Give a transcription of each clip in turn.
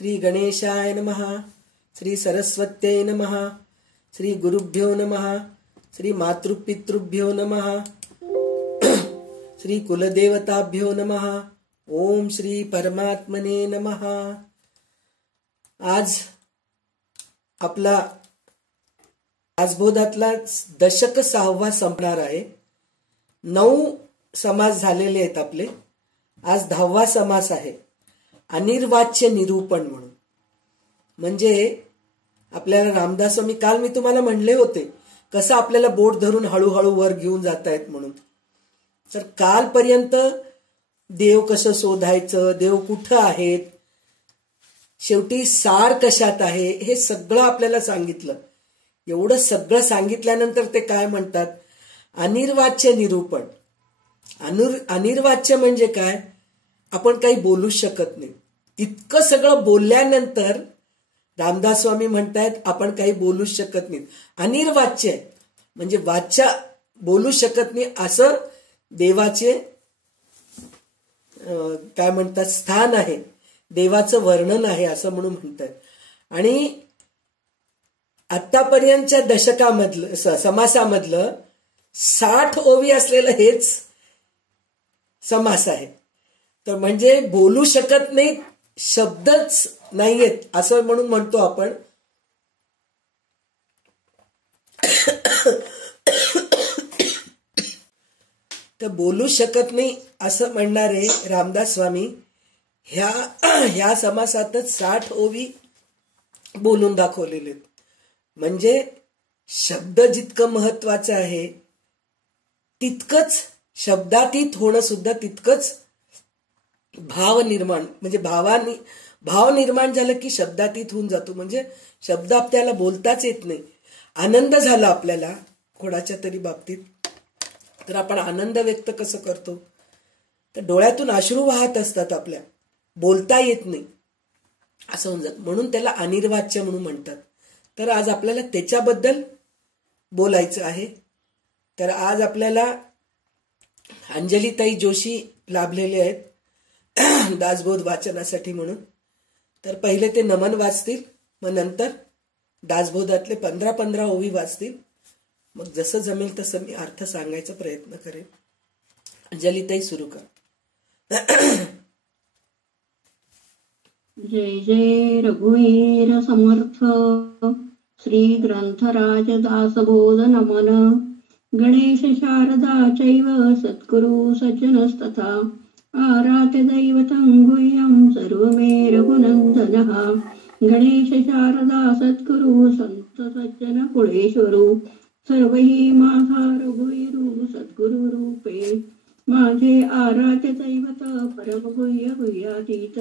श्री गणेशाय नमः, श्री सरस्वत्यै नमः, श्री गुरुभ्यो नमः, श्री मातृपितृभ्यो नमः, श्री कुलदेवताभ्यो नमः, ओम श्री परमात्मने नमः। आज आपला दासबोधातला दशक 6वा संपणार आहे। 9 समास झालेले आहेत आपले। आज 10वा समास आहे, अनिर्वाच्य निरूपण म्हणून। म्हणजे आपल्याला रामदास स्वामी, काल मी तुम्हाला म्हणले होते कसं आपल्याला बोट धरून हळूहळू वर घेऊन जातायत म्हणून। तर कालपर्यंत देव कसं शोधायचं, देव कुठं आहेत, शेवटी सार कशात आहे, हे सगळं आपल्याला सांगितलं। एवढं सगळं सांगितल्यानंतर ते काय म्हणतात, अनिर्वाच्य निरूपण। अनिर्वाच्य म्हणजे काय, आपण काही बोलू शकत नाही। इतकं सगळं बोलल्यानंतर रामदास स्वामी म्हणतायत आपण काही बोलू शकत नाही। अनिर्वाच्य म्हणजे वाच्या बोलू शकत नाही असं देवाचे काय म्हणतात स्थान आहे, देवाचं वर्णन आहे असं म्हणून म्हणतात। आणि आतापर्यंतच्या दशकामधलं समासामधलं 60 ओवी असलेलं हेच समास आहे। तर म्हणजे बोलू शकत नाही, शब्दच नाहीयेत असं म्हणून म्हणतो आपण। तर बोलू शकत नाही असं म्हणणारे रामदास स्वामी ह्या समासातच 60 ओवी बोलून दाखवलेले। म्हणजे शब्द जितकं महत्वाचं आहे तितकंच शब्दातीत होणं सुद्धा तितकंच भाव निर्माण, म्हणजे भाव निर्माण झालं की शब्दातीत होऊन जातो। म्हणजे शब्द आपल्याला बोलताच येत नाही। आनंद झाला आपल्याला कोणाच्या तरी बाबतीत, तर आपण आनंद व्यक्त कसं करतो, तर डोळ्यातून अश्रू वाहत असतात, आपल्या बोलता येत नाही असं होऊन जात। म्हणून त्याला अनिर्वाच्य म्हणून म्हणतात। तर आज आपल्याला त्याच्याबद्दल बोलायचं आहे। तर आज आपल्याला अंजलीताई जोशी लाभलेले आहेत दासबोध वाचनासाठी म्हणून। तर पहिले ते नमन वाचतील, मग नंतर दासबोधातले 15-15 ओवी वाचतील। मग जसं जमेल तसं मी अर्थ सांगायचा प्रयत्न करेन। अंजलीताई सुरू कर। जय जय रघुवीर समर्थ श्री ग्रंथराज दासबोध नमन। गणेश शारदा चैव सद्गुरु सज्जनस्तथा आराध्य दैवतं गुह्यं सर्वमे रघुनन्दनः। गणेश शारदा सद्गुरु संत सज्जन कुळेश्वरू सर्वही माझा रघुवीरू सद्गुरु रूपे। माझे आराध्य दैवत परम गुह्य गुह्यातीत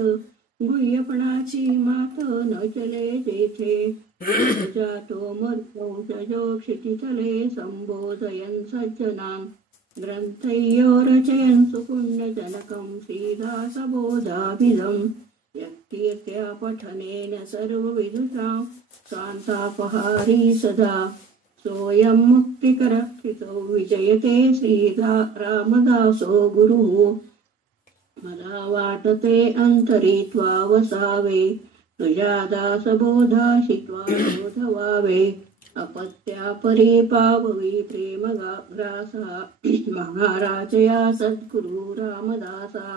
गुह्यपणाची मात न चले जेथे। जातो मर्त्यो क्षितितले संबोधयन् सज्जनान् ग्रंथयो रचयन् सुपुण्यजनकं श्रीदासबोधाभिधम्। यत्कीर्त्या पठनेन सर्वविदुषां शान्तापहारी सदा सोऽयं मुक्तिकरक्षितो विजयते रामदासो गुरुः। मला वाटते अंतरित्वा वसावे तुझ्या दासबोधाशी बोध व्हावे। अपत्या परी पाववी प्रेम ग्रासा महाराजया सद्गुरु रामदासा।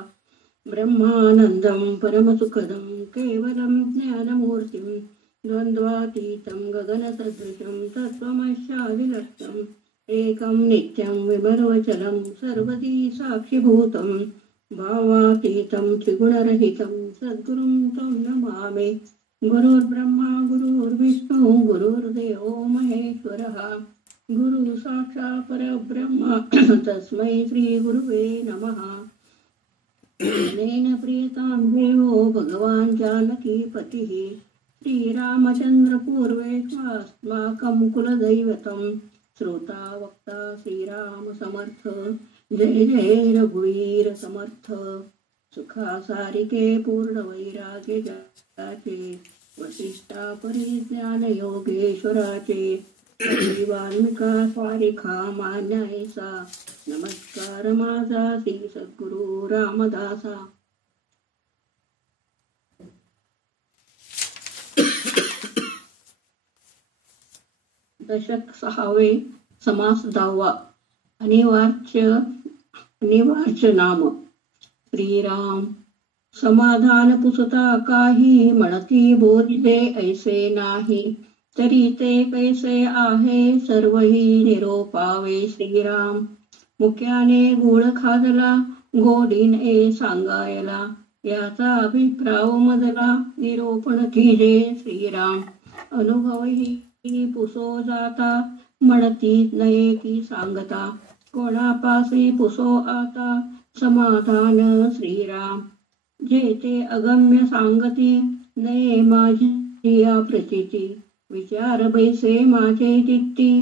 ब्रह्मानंदं परमसुखदं केवलं ज्ञानमूर्तिं द्वन्द्वातीतं गगनसदृशं तत्त्वमस्यादिलक्ष्यम् एकं नित्यं विमर्वचलं सर्वदी साक्षिभूतं भावातीतं त्रिगुणरहितं सद्गुरुं तं नमामि। गुरुर्ब्रह्मा गुरुर्विष्णु गुरुर्देवो महेश्वरः गुरु साक्षात् परब्रह्म तस्मै श्री गुरुवे नमः। अनेन प्रियतां देवो भगवान् जानकीपतिः श्रीरामचन्द्र पूर्वेष्वास्माकं कुलदैवतं श्रोता वक्ता श्रीराम समर्थ। जय जय रघुवीर समर्थ। सुखा सारिके पूर्ण वैराग्य जाचे वसिष्ठा परिज्ञान योगेश्वराचे। वाल्मिका सारिखा मान्यायसा नमस्कार माझा श्री सद्गुरु रामदासा। दशक 6वे समास 10वा अनिवार्य नाम. श्रीराम समाधान पुसता काही म्हणती बोलिले ऐसे नाही. तरी ते कैसे आहे सर्वही निरोपावे. श्रीराम मुख्याने गुळ खादला गोडीने सांगायला. याचा अभिप्राय मजला निरोपण थिजे. श्रीराम अनुभवही पुसो जाता म्हणती नये की सांगता. कोणापासी पुसो आता समाधान. श्रीराम जे ते अगम्य सांगती नये माझी या प्रचिती. विचार बैसे माझे चित्ती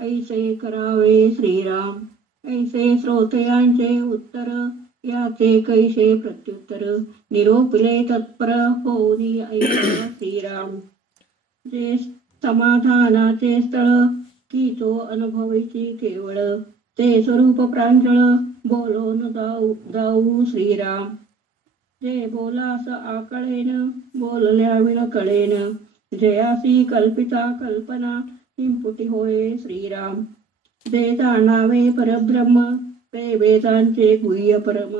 ऐसे करावे. श्रीराम ऐसे श्रोतयांचे उत्तर याचे कैसे प्रत्युत्तर. निरोपले तत्पर होनी ऐका. श्रीराम जे समाधानाचे स्थळ की तो अनुभवीची केवळ. ते स्वरूप प्रांजळ बोलून जाऊ. श्रीराम जे बोलास आकळेन बोलल्या विण कळेन. जयासी कल्पिता कल्पना हिंपुटी होय. श्रीराम जे जाणावे परब्रह्म ते वेदांचे गुह्य परम.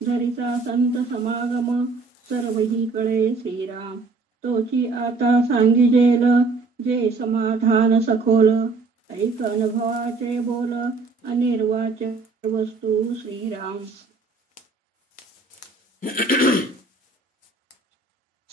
धरिता संत समागम सर्वही कळे. श्रीराम तोची आता सांगिजेल जे समाधान सखोल. ऐक अनुभवाचे बोल अनिर्वाच्य वस्तू. श्रीराम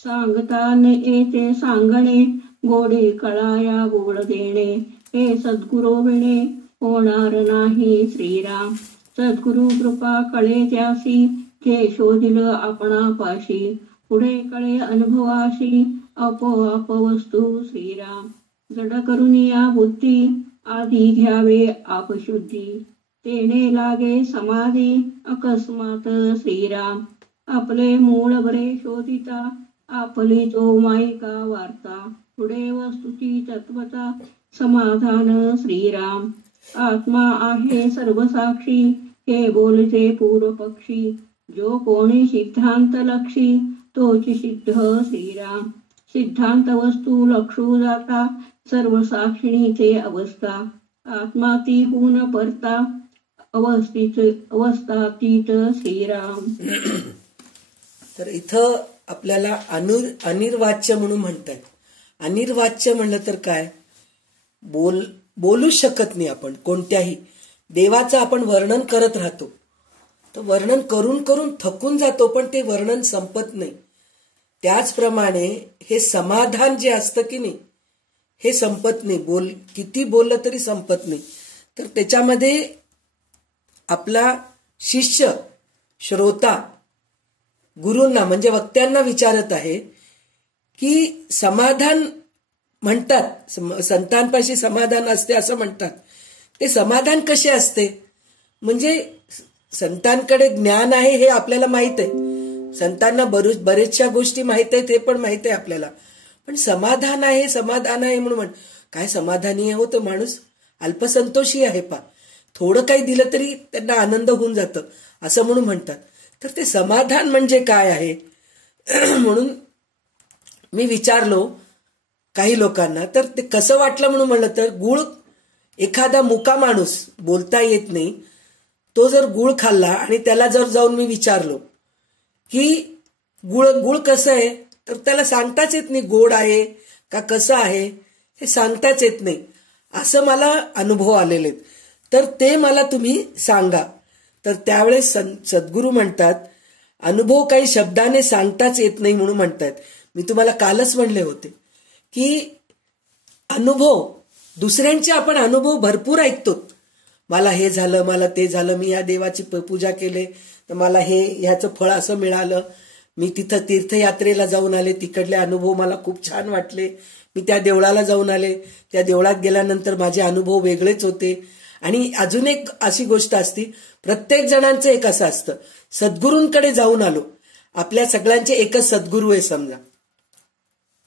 सांगता न येते सांगणे गोडे कळाया गोड देणे. हे सद्गुरू विणे होणार नाही. श्रीराम सद्गुरु कृपा कळे त्यासी जे शोधिल आपणापाशी. पुढे कळे अनुभवाशी आपोआप वस्तू. श्रीराम जड करून या बुद्धी आधी घ्यावे आपशुद्धी. तेने लागे समाधी अकस्मात. श्रीराम आपले मूळ बरे शोधिता आपली तो मायिका वार्ता. पुढे वस्तुची तत्वता समाधान. श्रीराम आत्मा आहे सर्वसाक्षी हे बोलते पूर्व पक्षी. जो कोणी सिद्धांत लक्षी तोची सिद्ध. श्रीराम सिद्धांत वस्तू लक्षू जाता सर्व साक्षिणीचे अवस्था. आत्मा ती होऊन परता अवस्थातीत. श्रीराम तर इथं आपल्याला अनिर्वाच्य म्हणून म्हणतात. अनिर्वाच्य म्हणलं तर काय, बोलू शकत नाही आपण कोणत्याही देवाचं. आपण वर्णन करत राहतो तर वर्णन करून करून थकून जातो पण ते वर्णन संपत नाही. त्याचप्रमाणे हे समाधान जे असतं की नाही हे संपत नाही. किती बोललं तरी संपत नाही. तर त्याच्यामध्ये आपला शिष्य श्रोता गुरूंना म्हणजे वक्त्यांना विचारत आहे की समाधान म्हणतात, संतांपाशी समाधान असते असं म्हणतात. ते समाधान कसे असते म्हणजे संतांकडे ज्ञान आहे हे आपल्याला माहित आहे. संतांना बरेचशा गोष्टी माहित आहेत हे पण माहित आहे आपल्याला. पण समाधान आहे म्हणून काय समाधानी आहे हो तो माणूस, अल्पसंतोषी आहे पा, थोडं काही दिलं तरी त्यांना आनंद होऊन जातं असं म्हणून म्हणतात. तर ते समाधान म्हणजे काय आहे म्हणून मी विचारलो काही लोकांना. तर ते कसं वाटलं म्हणून म्हणलं तर गुळ, एखादा मुका माणूस बोलता येत नाही तो जर गुळ खाल्ला आणि त्याला जर जाऊन मी विचारलो की गुळ कसं आहे तर त्याला सांगताच येत नाही गोड आहे का कसं आहे हे सांगताच येत नाही. असं मला अनुभव आलेले. तर ते मला तुम्ही सांगा. तर त्यावेळेस सद्गुरू म्हणतात अनुभव काही शब्दाने सांगताच येत नाही म्हणून म्हणतात. मी तुम्हाला कालच म्हणले होते की अनुभव दुसऱ्यांचे आपण अनुभव भरपूर ऐकतो. मला हे झालं, मला ते झालं, मी या देवाची पूजा केले तर मला ह्याचं फळ असं मिळालं, मी तिथं तीर्थयात्रेला जाऊन आले, तिकडले अनुभव मला खूप छान वाटले, मी त्या देवळाला जाऊन आले, त्या देवळात गेल्यानंतर माझे अनुभव वेगळेच होते. आणि अजून एक अशी गोष्ट असती, प्रत्येक जणांचं एक असं असतं, सद्गुरूंकडे जाऊन आलो. आपल्या सगळ्यांचे एकच सद्गुरू आहे समजा,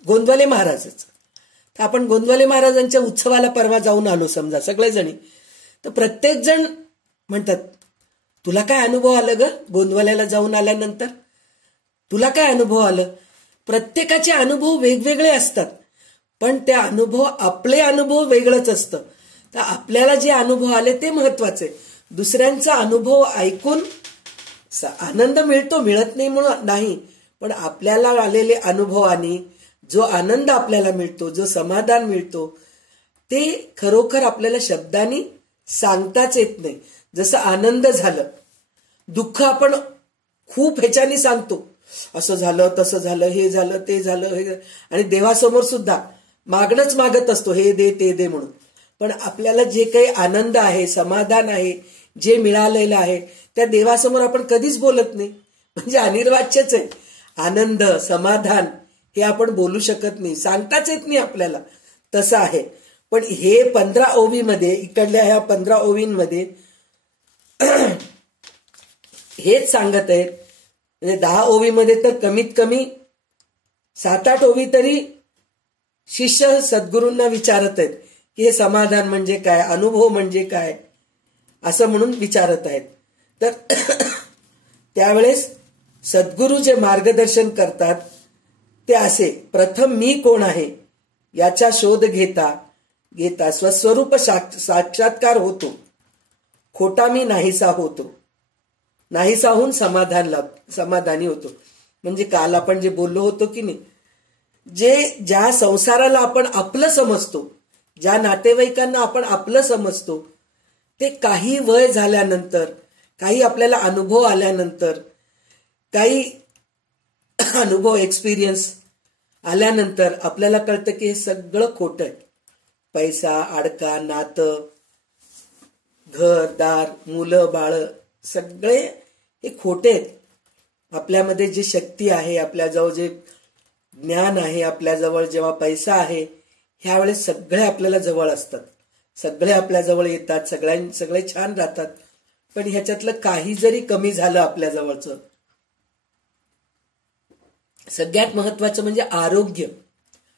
गोंदवले महाराजच. तर आपण गोंदवले महाराजांच्या उत्सवाला परवा जाऊन आलो समजा सगळेजणी. तर प्रत्येक जण म्हणतात तुला काय अनुभव आलं ग गोंदवल्याला जाऊन आल्यानंतर, तुला काय अनुभव आलं. प्रत्येकाचे अनुभव वेगवेगळे असतात पण त्या आपले अनुभव वेगळंच असतं. तर आपल्याला जे अनुभव आले ते महत्वाचे. दुसऱ्यांचा अनुभव ऐकून आनंद मिळतो, मिळत नाही म्हणून नाही, पण आपल्याला आलेले अनुभवानी जो आनंद आपल्याला मिळतो, जो समाधान मिळतो, ते खरोखर आपल्याला शब्दांनी सांगताच येत नाही. जसं आनंद झालं, दुःख आपण खूप ह्याच्यानी सांगतो, असं झालं तसं झालं, हे झालं ते झालं, हे, आणि देवासमोर सुद्धा मागणंच मागत असतो, हे दे ते दे म्हणून. पण आपल्याला जे काही आनंद आहे, समाधान आहे, जे मिळालेलं आहे, त्या देवासमोर आपण कधीच बोलत नाही. म्हणजे अनिर्वाच्यच आहे. आनंद, समाधान हे आपण बोलू शकत नाही, सांगताच येत नाही आपल्याला. तसं आहे. पण हे 15 ओवीमध्ये, इकडल्या ह्या 15 ओवींमध्ये हेच सांगत आहेत. म्हणजे 10 ओवीमध्ये तर कमीत कमी 7-8 ओवी तरी शिष्य सद्गुरूंना विचारत आहेत की हे समाधान म्हणजे काय, अनुभव म्हणजे काय, असं म्हणून विचारत आहेत. तर त्यावेळेस सद्गुरू जे मार्गदर्शन करतात ते असे, प्रथम मी कोण आहे याचा शोध घेता घेता स्वस्वरूप साक्षात्कार होतो, खोटा मी नाहीसा होतो, नाहीसा होऊन समाधानी होतो. म्हणजे काल आपण जे बोललो होतो की नाही, ज्या संसाराला आपण आपलं समजतो, ज्या नातेवाईकांना आपण आपलं समजतो, ते काही वय झाल्यानंतर, काही आपल्याला अनुभव आल्यानंतर, काही अनुभव एक्सपिरियन्स आल्यानंतर आपल्याला कळतं की हे सगळं खोटं आहे. पैसा, अडका, नातं, घर दार, मुलं बाळ सगळे हे खोटे आहेत. आपल्यामध्ये जी शक्ती आहे, आपल्याजवळ जे ज्ञान आहे, आपल्याजवळ जेव्हा पैसा आहे, ह्यावेळेस सगळे आपल्याला जवळ असतात, सगळे आपल्या जवळ येतात, सगळे छान राहतात. पण ह्याच्यातलं काही जरी कमी झालं आपल्या जवळचं, सगळ्यात महत्वाचं म्हणजे आरोग्य.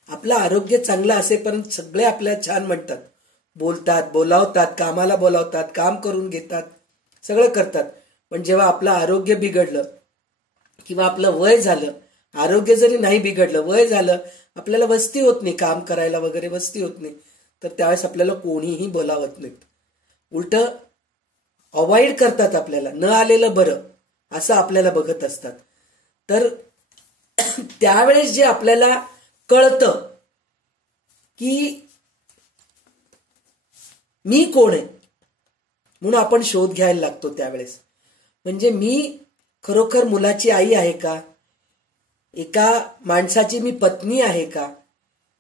आपलं आरोग्य चांगलं असेपर्यंत सगळे आपल्याला छान म्हणतात, बोलतात, बोलावतात, कामाला बोलावतात, काम करून घेतात, सगळं करतात. पण जेव्हा आपलं आरोग्य बिघडलं किंवा आपलं वय झालं, आरोग्य जरी नाही बिघडलं, वय झालं, आपल्याला वस्ती होत नाही, काम करायला वगैरे वस्ती होत नाही, तर त्यावेळेस आपल्याला कोणीही बोलावत नाहीत, उलट अवॉइड करतात, आपल्याला न आलेलं बरं असं आपल्याला बघत असतात. तर त्यावेळेस जे आपल्याला कळतं की मी कोण आहे म्हणून आपण शोध घ्यायला लागतो त्यावेळेस. म्हणजे मी खरोखर मुलाची आई आहे का, एका माणसाची मी पत्नी आहे का,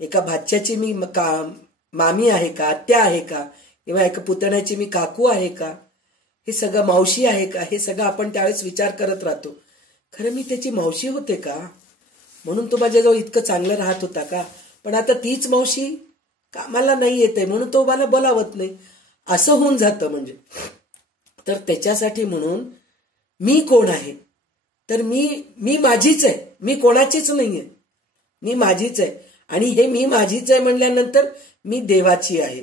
एका भाच्याची मी मामी आहे का, आत्या आहे का, किंवा एका पुतण्याची मी काकू आहे का, हे सगळं मावशी आहे का, हे सगळं आपण त्यावेळेस विचार करत राहतो. खरं मी त्याची मावशी होते का, म्हणून तो माझ्याजवळ इतकं चांगलं राहत होता का, पण आता तीच मावशी कामाला नाही येते म्हणून तो मला बोलावत नाही, असं होऊन जातं. म्हणजे तर त्याच्यासाठी म्हणून मी कोण आहे, तर मी माझीच आहे, मी कोणाचीच नाहीये, मी माझीच आहे. आणि हे मी माझीच आहे म्हणल्यानंतर मी देवाची आहे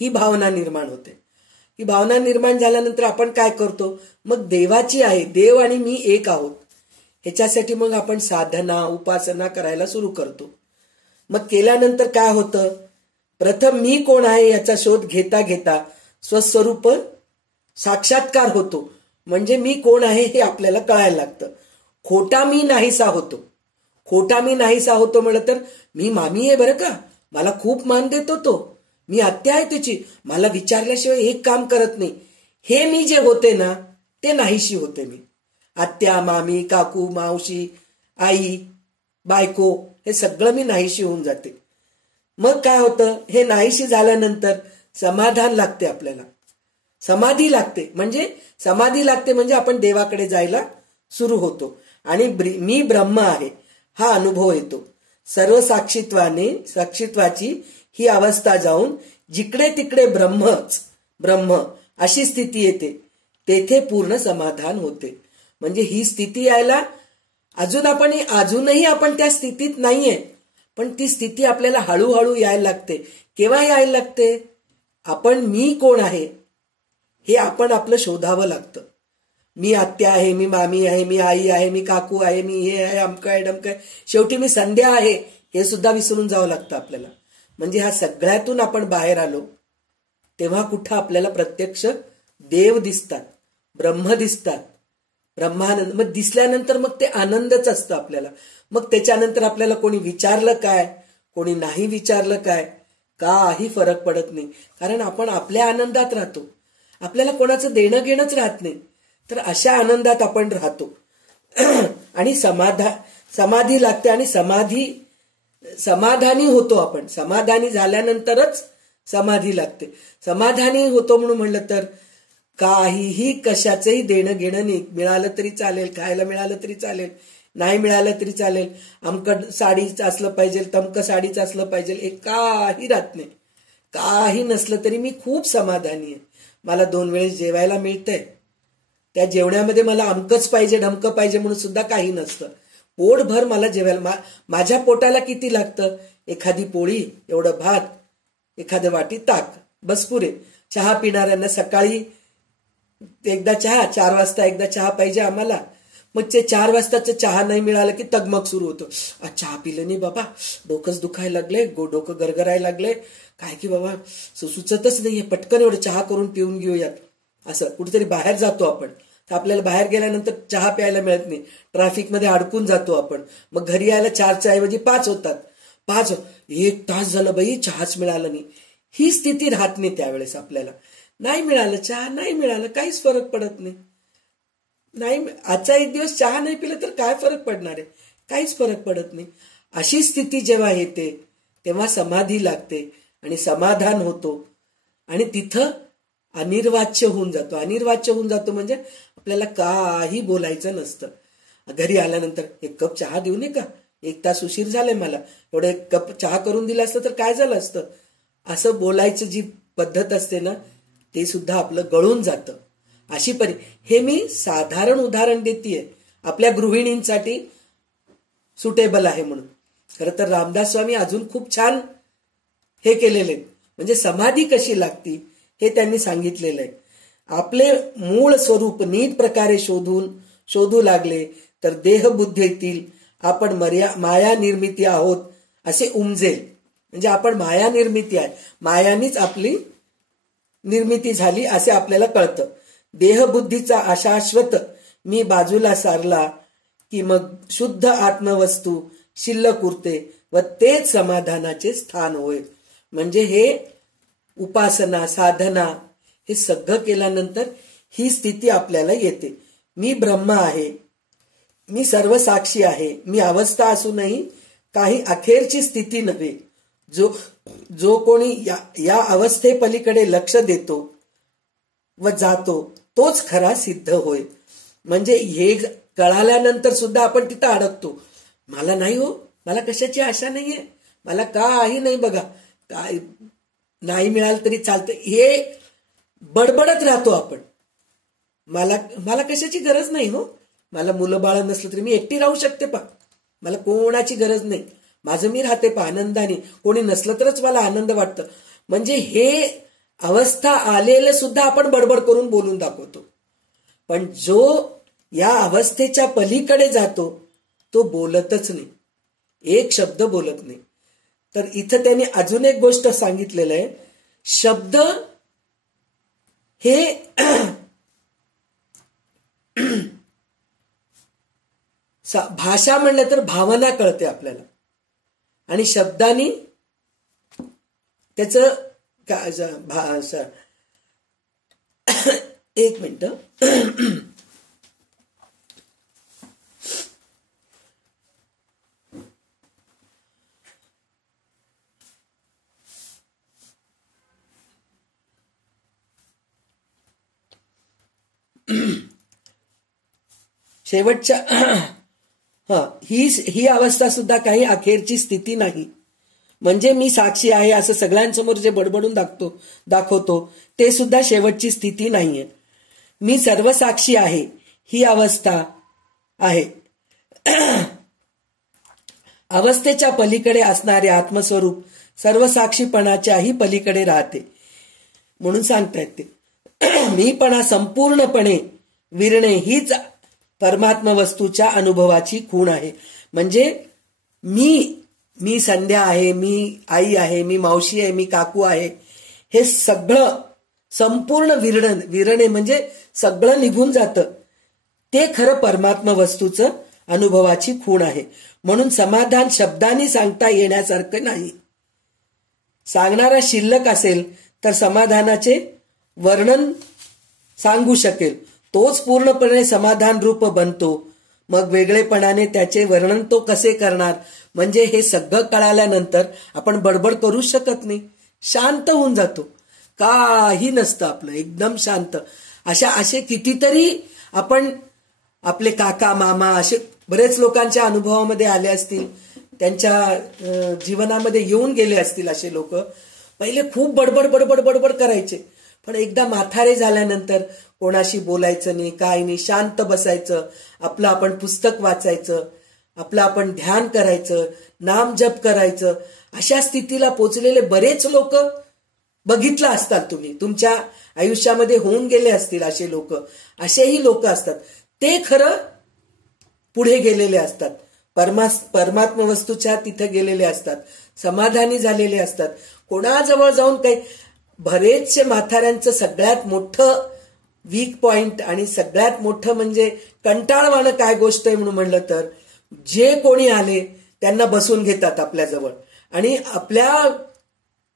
ही भावना निर्माण होते. ही भावना निर्माण झाल्यानंतर आपण काय करतो, मग देवाची आहे, देव आणि मी एक आहोत, ह्याच्यासाठी मग आपण साधना उपासना करायला सुरू करतो. मग केल्यानंतर काय होतं, प्रथम मी कोण आहे याचा शोध घेता घेता स्वस्वरूप साक्षात्कार होतो. म्हणजे मी कोण आहे हे आपल्याला कळायला लागतं. खोटा मी नाहीसा होतो. खोटा मी नाहीसा होतो म्हणलं तर मी मामी आहे बरं का, मला खूप मान देतो तो, मी आत्या आहे त्याची, मला विचारल्याशिवाय एक काम करत नाही, हे मी जे होते ना ते नाहीशी होते. मी आत्या, मामी, काकू, मावशी, आई, बायको हे सगळं मी नाहीशी होऊन जाते. मग काय होतं, हे नाहीशी झाल्यानंतर समाधान लागते, आपल्याला समाधी लागते. म्हणजे आपण देवाकडे जायला सुरू होतो आणि मी ब्रह्म आहे हा अनुभव येतो. सर्व साक्षीत्वाची ही अवस्था जाऊन जिकडे तिकडे ब्रह्म अशी स्थिती येते, तेथे पूर्ण समाधान होते. म्हणजे ही स्थिती यायला अजूनही आपण त्या स्थितीत नाहीये, पण ती स्थिती आपल्याला हळूहळू यायला लागते. केव्हा यायला लागते, आपण मी कोण आहे हे आपण आपलं शोधावं लागतं. मी आत्या आहे, मी मामी आहे, मी आई आहे, मी काकू आहे, मी हे आहे, अमकं आहे डमकं आहे, शेवटी मी संध्या आहे हे सुद्धा विसरून जावं लागतं आपल्याला. म्हणजे ह्या सगळ्यातून आपण बाहेर आलो तेव्हा कुठं आपल्याला प्रत्यक्ष देव दिसतात, ब्रह्म दिसतात, ब्रह्मानंद. मग दिसल्यानंतर मग ते आनंदच असतं आपल्याला. मग त्याच्यानंतर आपल्याला कोणी विचारलं काय, कोणी नाही विचारलं काय, काही फरक पडत नाही. कारण आपण आपल्या आनंदात राहतो, आपल्याला कोणाचं देणं घेणंच राहत नाही. तर अशा आनंदात आपण राहतो. आणि समाधी लागते आणि समाधानी होतो आपण. समाधानी झाल्यानंतरच समाधी लागते. समाधानी होतो म्हणून म्हणलं तर काहीही कशाचंही देणं घेणं नाही. मिळालं तरी चालेल, खायला मिळालं तरी चालेल, नाही मिळालं तरी चालेल, अमकं साडीचं असलं पाहिजे, तमकं साडीचं असलं पाहिजे, हे काही राहत नाही. काही नसलं तरी मी खूप समाधानी आहे. मला 2 वेळेस जेवायला मिळतंय, त्या जेवण्यामध्ये मला अमकंच पाहिजे ढमकं पाहिजे म्हणून सुद्धा काही नसतं. पोटभर मला जेवायला, माझ्या पोटाला किती लागतं? एखादी पोळी, एवढं भात, एखादं वाटी ताक, बस पुरे. चहा पिणाऱ्यांना सकाळी एकदा चहा, 4 वाजता एकदा चहा पाहिजे आम्हाला. मग ते 4 वाजताचं चहा नाही मिळालं की तगमग सुरू होतो. चहा पिलं नाही बाबा, डोकंच दुखायला लागले, डोकं गरगरायला लागले, काय की बाबा सुचतच नाहीये, पटकन एवढं चहा करून पिऊन घेऊयात. असं कुठेतरी बाहेर जातो आपण, तर आपल्याला बाहेर गेल्यानंतर चहा प्यायला मिळत नाही, ट्रॅफिकमध्ये अडकून जातो आपण. मग घरी यायला 4च्या ऐवजी 5 होतात. 1 तास झालं बाई चहाच मिळाला नाही. ही स्थिती राहत नाही त्यावेळेस आपल्याला. नाही मिळालं चहा, नाही मिळालं, काहीच फरक पडत नाही. आजचा एक दिवस चहा नाही पिला तर काय फरक पडणार आहे? काहीच फरक पडत नाही. अशी स्थिती जेव्हा येते तेव्हा समाधी लागते आणि समाधान होतो आणि तिथं अनिर्वाच्य होऊन जातो. अनिर्वाच्य होऊन जातो म्हणजे आपल्याला काही बोलायचं नसतं. घरी आल्यानंतर 1 कप चहा देऊ नये का? 1 तास उशीर झालाय मला, एवढं 1 कप चहा करून दिला असतं तर काय झालं असतं? असं बोलायचं जी पद्धत असते ना, ते सुद्धा आपलं गळून जातं. अशी हे मी साधारण उदाहरण देतेय, आपल्या गृहिणींसाठी सुटेबल आहे म्हणून. खरं तर रामदास स्वामी अजून खूप छान हे केलेले, म्हणजे समाधी कशी लागती हे त्यांनी सांगितलेलं आहे. आपले मूळ स्वरूप नीट प्रकारे शोधू लागले तर देहबुद्धीतील आपण माया निर्मिती आहोत असे उमजेल. म्हणजे आपण माया निर्मिती आहे, मायानीच आपली निर्मिती झाली असे आपल्याला कळतं. देहबुद्धीचा अशाश्वत मी बाजूला सारला की मग शुद्ध आत्मवस्तू शिल्लक उरते व तेच समाधानाचे स्थान होय. म्हणजे हे उपासना, साधना हे सगळं केल्यानंतर ही स्थिती आपल्याला येते. मी ब्रह्म आहे, मी सर्व साक्षी आहे, मी अवस्था असूनही काही अखेरची स्थिती नव्हे. जो कोणी या अवस्थेपलीकडे लक्ष देतो व जातो तोच खरा सिद्ध होय. म्हणजे हे कळाल्यानंतर सुद्धा आपण तिथं अडकतो. मला नाही हो, मला कशाची आशा नाहीये, मला काही नाही बघा, काय नाही मिळालं तरी चालतं, हे बडबडत राहतो आपण. मला कशाची गरज नाही हो, मला मुलं बाळ नसलं तरी मी एकटी राहू शकते पा, मला कोणाची गरज नाही, माझं मी राहते पा आनंदाने, कोणी नसलं तरच मला आनंद वाटतं. म्हणजे हे अवस्था आलेलं सुद्धा आपण बडबड करून बोलून दाखवतो. पण जो या अवस्थेच्या पलीकडे जातो तो बोलतच नाही, एक शब्द बोलत नाही. तर इथं त्यांनी अजून एक गोष्ट सांगितलेलं आहे, शब्द हे भाषा म्हणलं तर भावना कळते आपल्याला, आणि शब्दांनी त्याच एक मिनिट, शेवटच्या ही अवस्था सुद्धा काही अखेरची स्थिती नाही. म्हणजे मी साक्षी आहे असं सगळ्यांसमोर जे बडबडून दाखवतो ते सुद्धा शेवटची स्थिती नाहीये. मी सर्व साक्षी आहे ही अवस्था आहे. अवस्थेच्या पलीकडे असणारे आत्मस्वरूप सर्व साक्षीपणाच्याही पलीकडे राहते म्हणून सांगतायत ते. मीपणा संपूर्णपणे विरणे हीच परमात्मा वस्तूच्या अनुभवाची खूण आहे. म्हणजे मी संध्या आहे, मी आई आहे, मी मावशी आहे, मी काकू आहे, हे सगळं संपूर्ण विरणे म्हणजे सगळं निघून जातं. ते खरं परमात्मा वस्तूचं अनुभवाची खूण आहे. म्हणून समाधान शब्दांनी सांगता येण्यासारखं नाही. सांगणारा शिल्लक असेल तर समाधानाचे वर्णन सांगू शकेल, तोच पूर्णपणे समाधान रूप बनतो. मग वेगळेपणाने त्याचे वर्णन तो कसे करणार? म्हणजे हे सगळं कळाल्यानंतर आपण बडबड करू शकत नाही, शांत होऊन जातो, काही नसतं आपलं, एकदम शांत. असे कितीतरी आपण आपले काका मामा असे बरेच लोकांच्या अनुभवामध्ये आले असतील, त्यांच्या जीवनामध्ये येऊन गेले असतील. असे लोक पहिले खूप बडबड बडबड बडबड करायचे, पण एकदा म्हातारे झाल्यानंतर कोणाशी बोलायचं नाही, काय नाही, शांत बसायचं, आपलं आपण पुस्तक वाचायचं, आपलं आपण ध्यान करायचं, नाम जप करायचं. अशा स्थितीला पोचलेले बरेच लोक बघितलं असतात तुम्ही, तुमच्या आयुष्यामध्ये होऊन गेले असतील असे लोक. असेही लोक असतात, ते खरं पुढे गेलेले असतात, परमात्मा वस्तूच्या तिथे गेलेले असतात, समाधानी झालेले असतात. कोणाजवळ जाऊन काही बरेचसे म्हाताऱ्यांचं सगळ्यात मोठं वीक पॉइंट आणि सगळ्यात मोठं म्हणजे कंटाळवाणं काय गोष्ट आहे म्हणून म्हणलं तर, जे कोणी आले त्यांना बसून घेतात आपल्याजवळ आणि आपल्या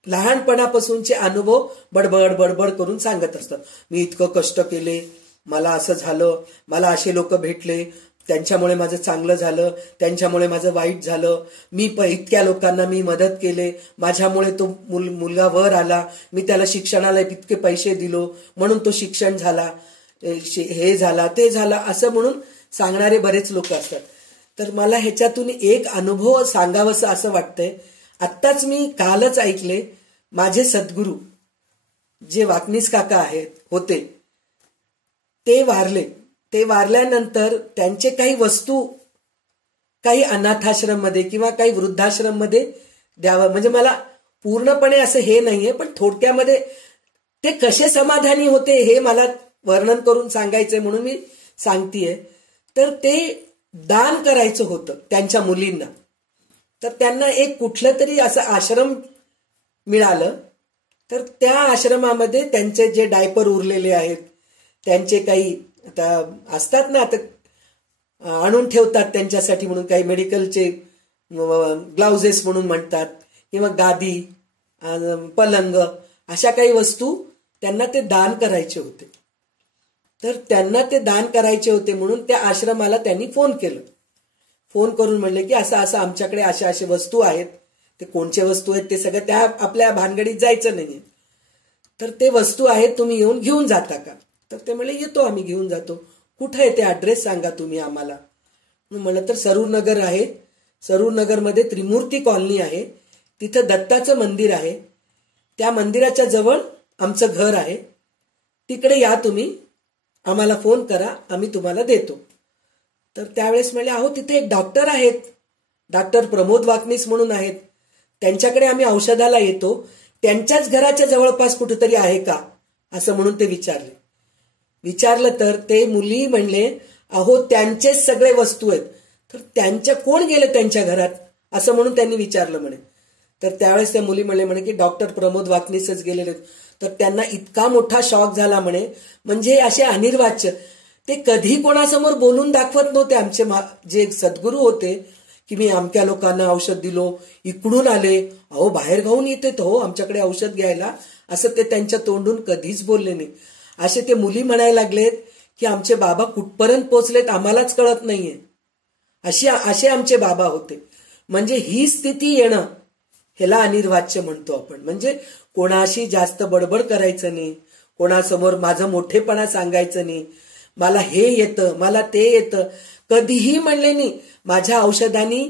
लहानपणापासूनचे अनुभव बडबड बडबड करून सांगत असतात. मी इतकं कष्ट केले, मला असं झालं, मला असे लोक भेटले, त्यांच्यामुळे माझं चांगलं झालं, त्यांच्यामुळे माझं वाईट झालं, मी इतक्या लोकांना मी मदत केले, माझ्यामुळे तो मुलगा वर आला, मी त्याला शिक्षणाला इतके पैसे दिलो म्हणून तो शिक्षण झाला, हे झाला ते झाला, असं म्हणून सांगणारे बरेच लोक असतात. तर मला ह्याच्यातून एक अनुभव सांगावंसं असं वाटतंय. आत्ताच मी कालच ऐकले, माझे सद्गुरू जे वाकनीस काका होते ते वारले. ते वारल्यानंतर त्यांचे काही वस्तू काही अनाथाश्रम मध्ये किंवा काही वृद्धाश्रम मध्ये द्यावं. म्हणजे मला पूर्णपणे असं हे नाहीये, पण थोडक्यामध्ये ते कसे समाधानी होते हे मला वर्णन करून सांगायचंय म्हणून मी सांगतेय. तर ते दान करायचं होतं त्यांच्या मुलींना. तर त्यांना एक कुठलं तरी असं आश्रम मिळालं. तर त्या आश्रमामध्ये त्यांचे जे डायपर उरलेले आहेत, त्यांचे काही आता असतात ना, आता आणून ठेवतात त्यांच्यासाठी म्हणून काही मेडिकलचे ग्लाउजेस म्हणून म्हणतात, किंवा गादी, पलंग, अशा काही वस्तू त्यांना ते दान करायचे होते. तर त्यांना ते दान करायचे होते म्हणून त्या आश्रमाला त्यांनी फोन केलं. फोन करून म्हणले की असं असं आमच्याकडे अशा अशा वस्तू आहेत. ते कोणचे वस्तू आहेत ते सगळं त्या आपल्या भानगडीत जायचं नाही. तर ते वस्तू आहेत, तुम्ही येऊन घेऊन जाता का? तर ते म्हणले येतो, आम्ही घेऊन जातो. कुठं आहे ते ऍड्रेस सांगा तुम्ही आम्हाला. म्हणलं तर सरूर नगर आहे, सरूर नगरमध्ये त्रिमूर्ती कॉलनी आहे, तिथं दत्ताचं मंदिर आहे, त्या मंदिराच्या जवळ आमचं घर आहे, तिकडे या तुम्ही, आम्हाला फोन करा, आम्ही तुम्हाला देतो. तर त्यावेळेस म्हणले अहो तिथे एक डॉक्टर आहेत, डॉक्टर प्रमोद वाकनीस म्हणून आहेत, त्यांच्याकडे आम्ही औषधाला येतो, त्यांच्याच घराच्या जवळपास कुठेतरी आहे का असं म्हणून ते विचारलं. तर ते मुली म्हणले अहो त्यांचेच सगळे वस्तू आहेत. तर त्यांच्या कोण गेले त्यांच्या घरात असं म्हणून त्यांनी विचारलं म्हणे. तर त्यावेळेस त्या मुली म्हणे की डॉक्टर प्रमोद वाकनीसच गेलेले. तर त्यांना इतका मोठा शॉक झाला म्हणे, म्हणजे असे अनिर्वाच्य. ते कधी कोणासमोर बोलून दाखवत नव्हते आमचे जे सद्गुरू होते, की मी अमक्या लोकांना औषध दिलो, इकडून आले, अहो बाहेर गाऊन येते तो आमच्याकडे औषध घ्यायला, असं ते त्यांच्या तोंडून कधीच बोलले नाही. असे ते मुली म्हणायला लागलेत की आमचे बाबा कुठपर्यंत पोचलेत आम्हालाच कळत नाहीये, असे आमचे बाबा होते. म्हणजे ही स्थिती येणं ह्याला अनिर्वाच्य म्हणतो आपण. म्हणजे कोणाशी जास्त बडबड करायचं नाही, कोणासमोर माझं मोठेपणा सांगायचं नाही, मला हे येतं, मला ते येतं, कधीही म्हणले नाही. माझ्या औषधांनी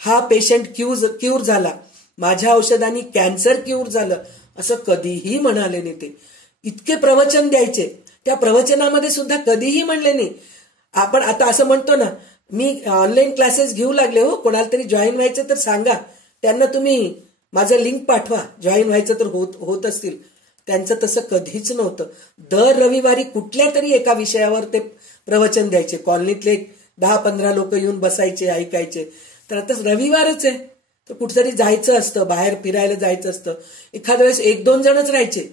हा पेशंट क्यूर झाला, माझ्या औषधांनी कॅन्सर क्यूर झालं, असं कधीही म्हणाले नाही. ते इतके प्रवचन द्यायचे, त्या प्रवचनामध्ये सुद्धा कधीही म्हणले नाही. आपण आता असं म्हणतो ना, मी ऑनलाईन क्लासेस घेऊ लागले हो, कोणाला तरी जॉईन व्हायचं तर सांगा, त्यांना तुम्ही माझं लिंक पाठवा, जॉईन व्हायचं तर होत असतील. त्यांचं तसं कधीच नव्हतं. दर रविवारी कुठल्या तरी एका विषयावर ते प्रवचन द्यायचे. कॉलनीतले 10-15 लोक येऊन बसायचे, ऐकायचे. तर आता रविवारच आहे, तर कुठेतरी जायचं असतं, बाहेर फिरायला जायचं असतं, एखाद्या वेळेस 1-2 जणच राहायचे,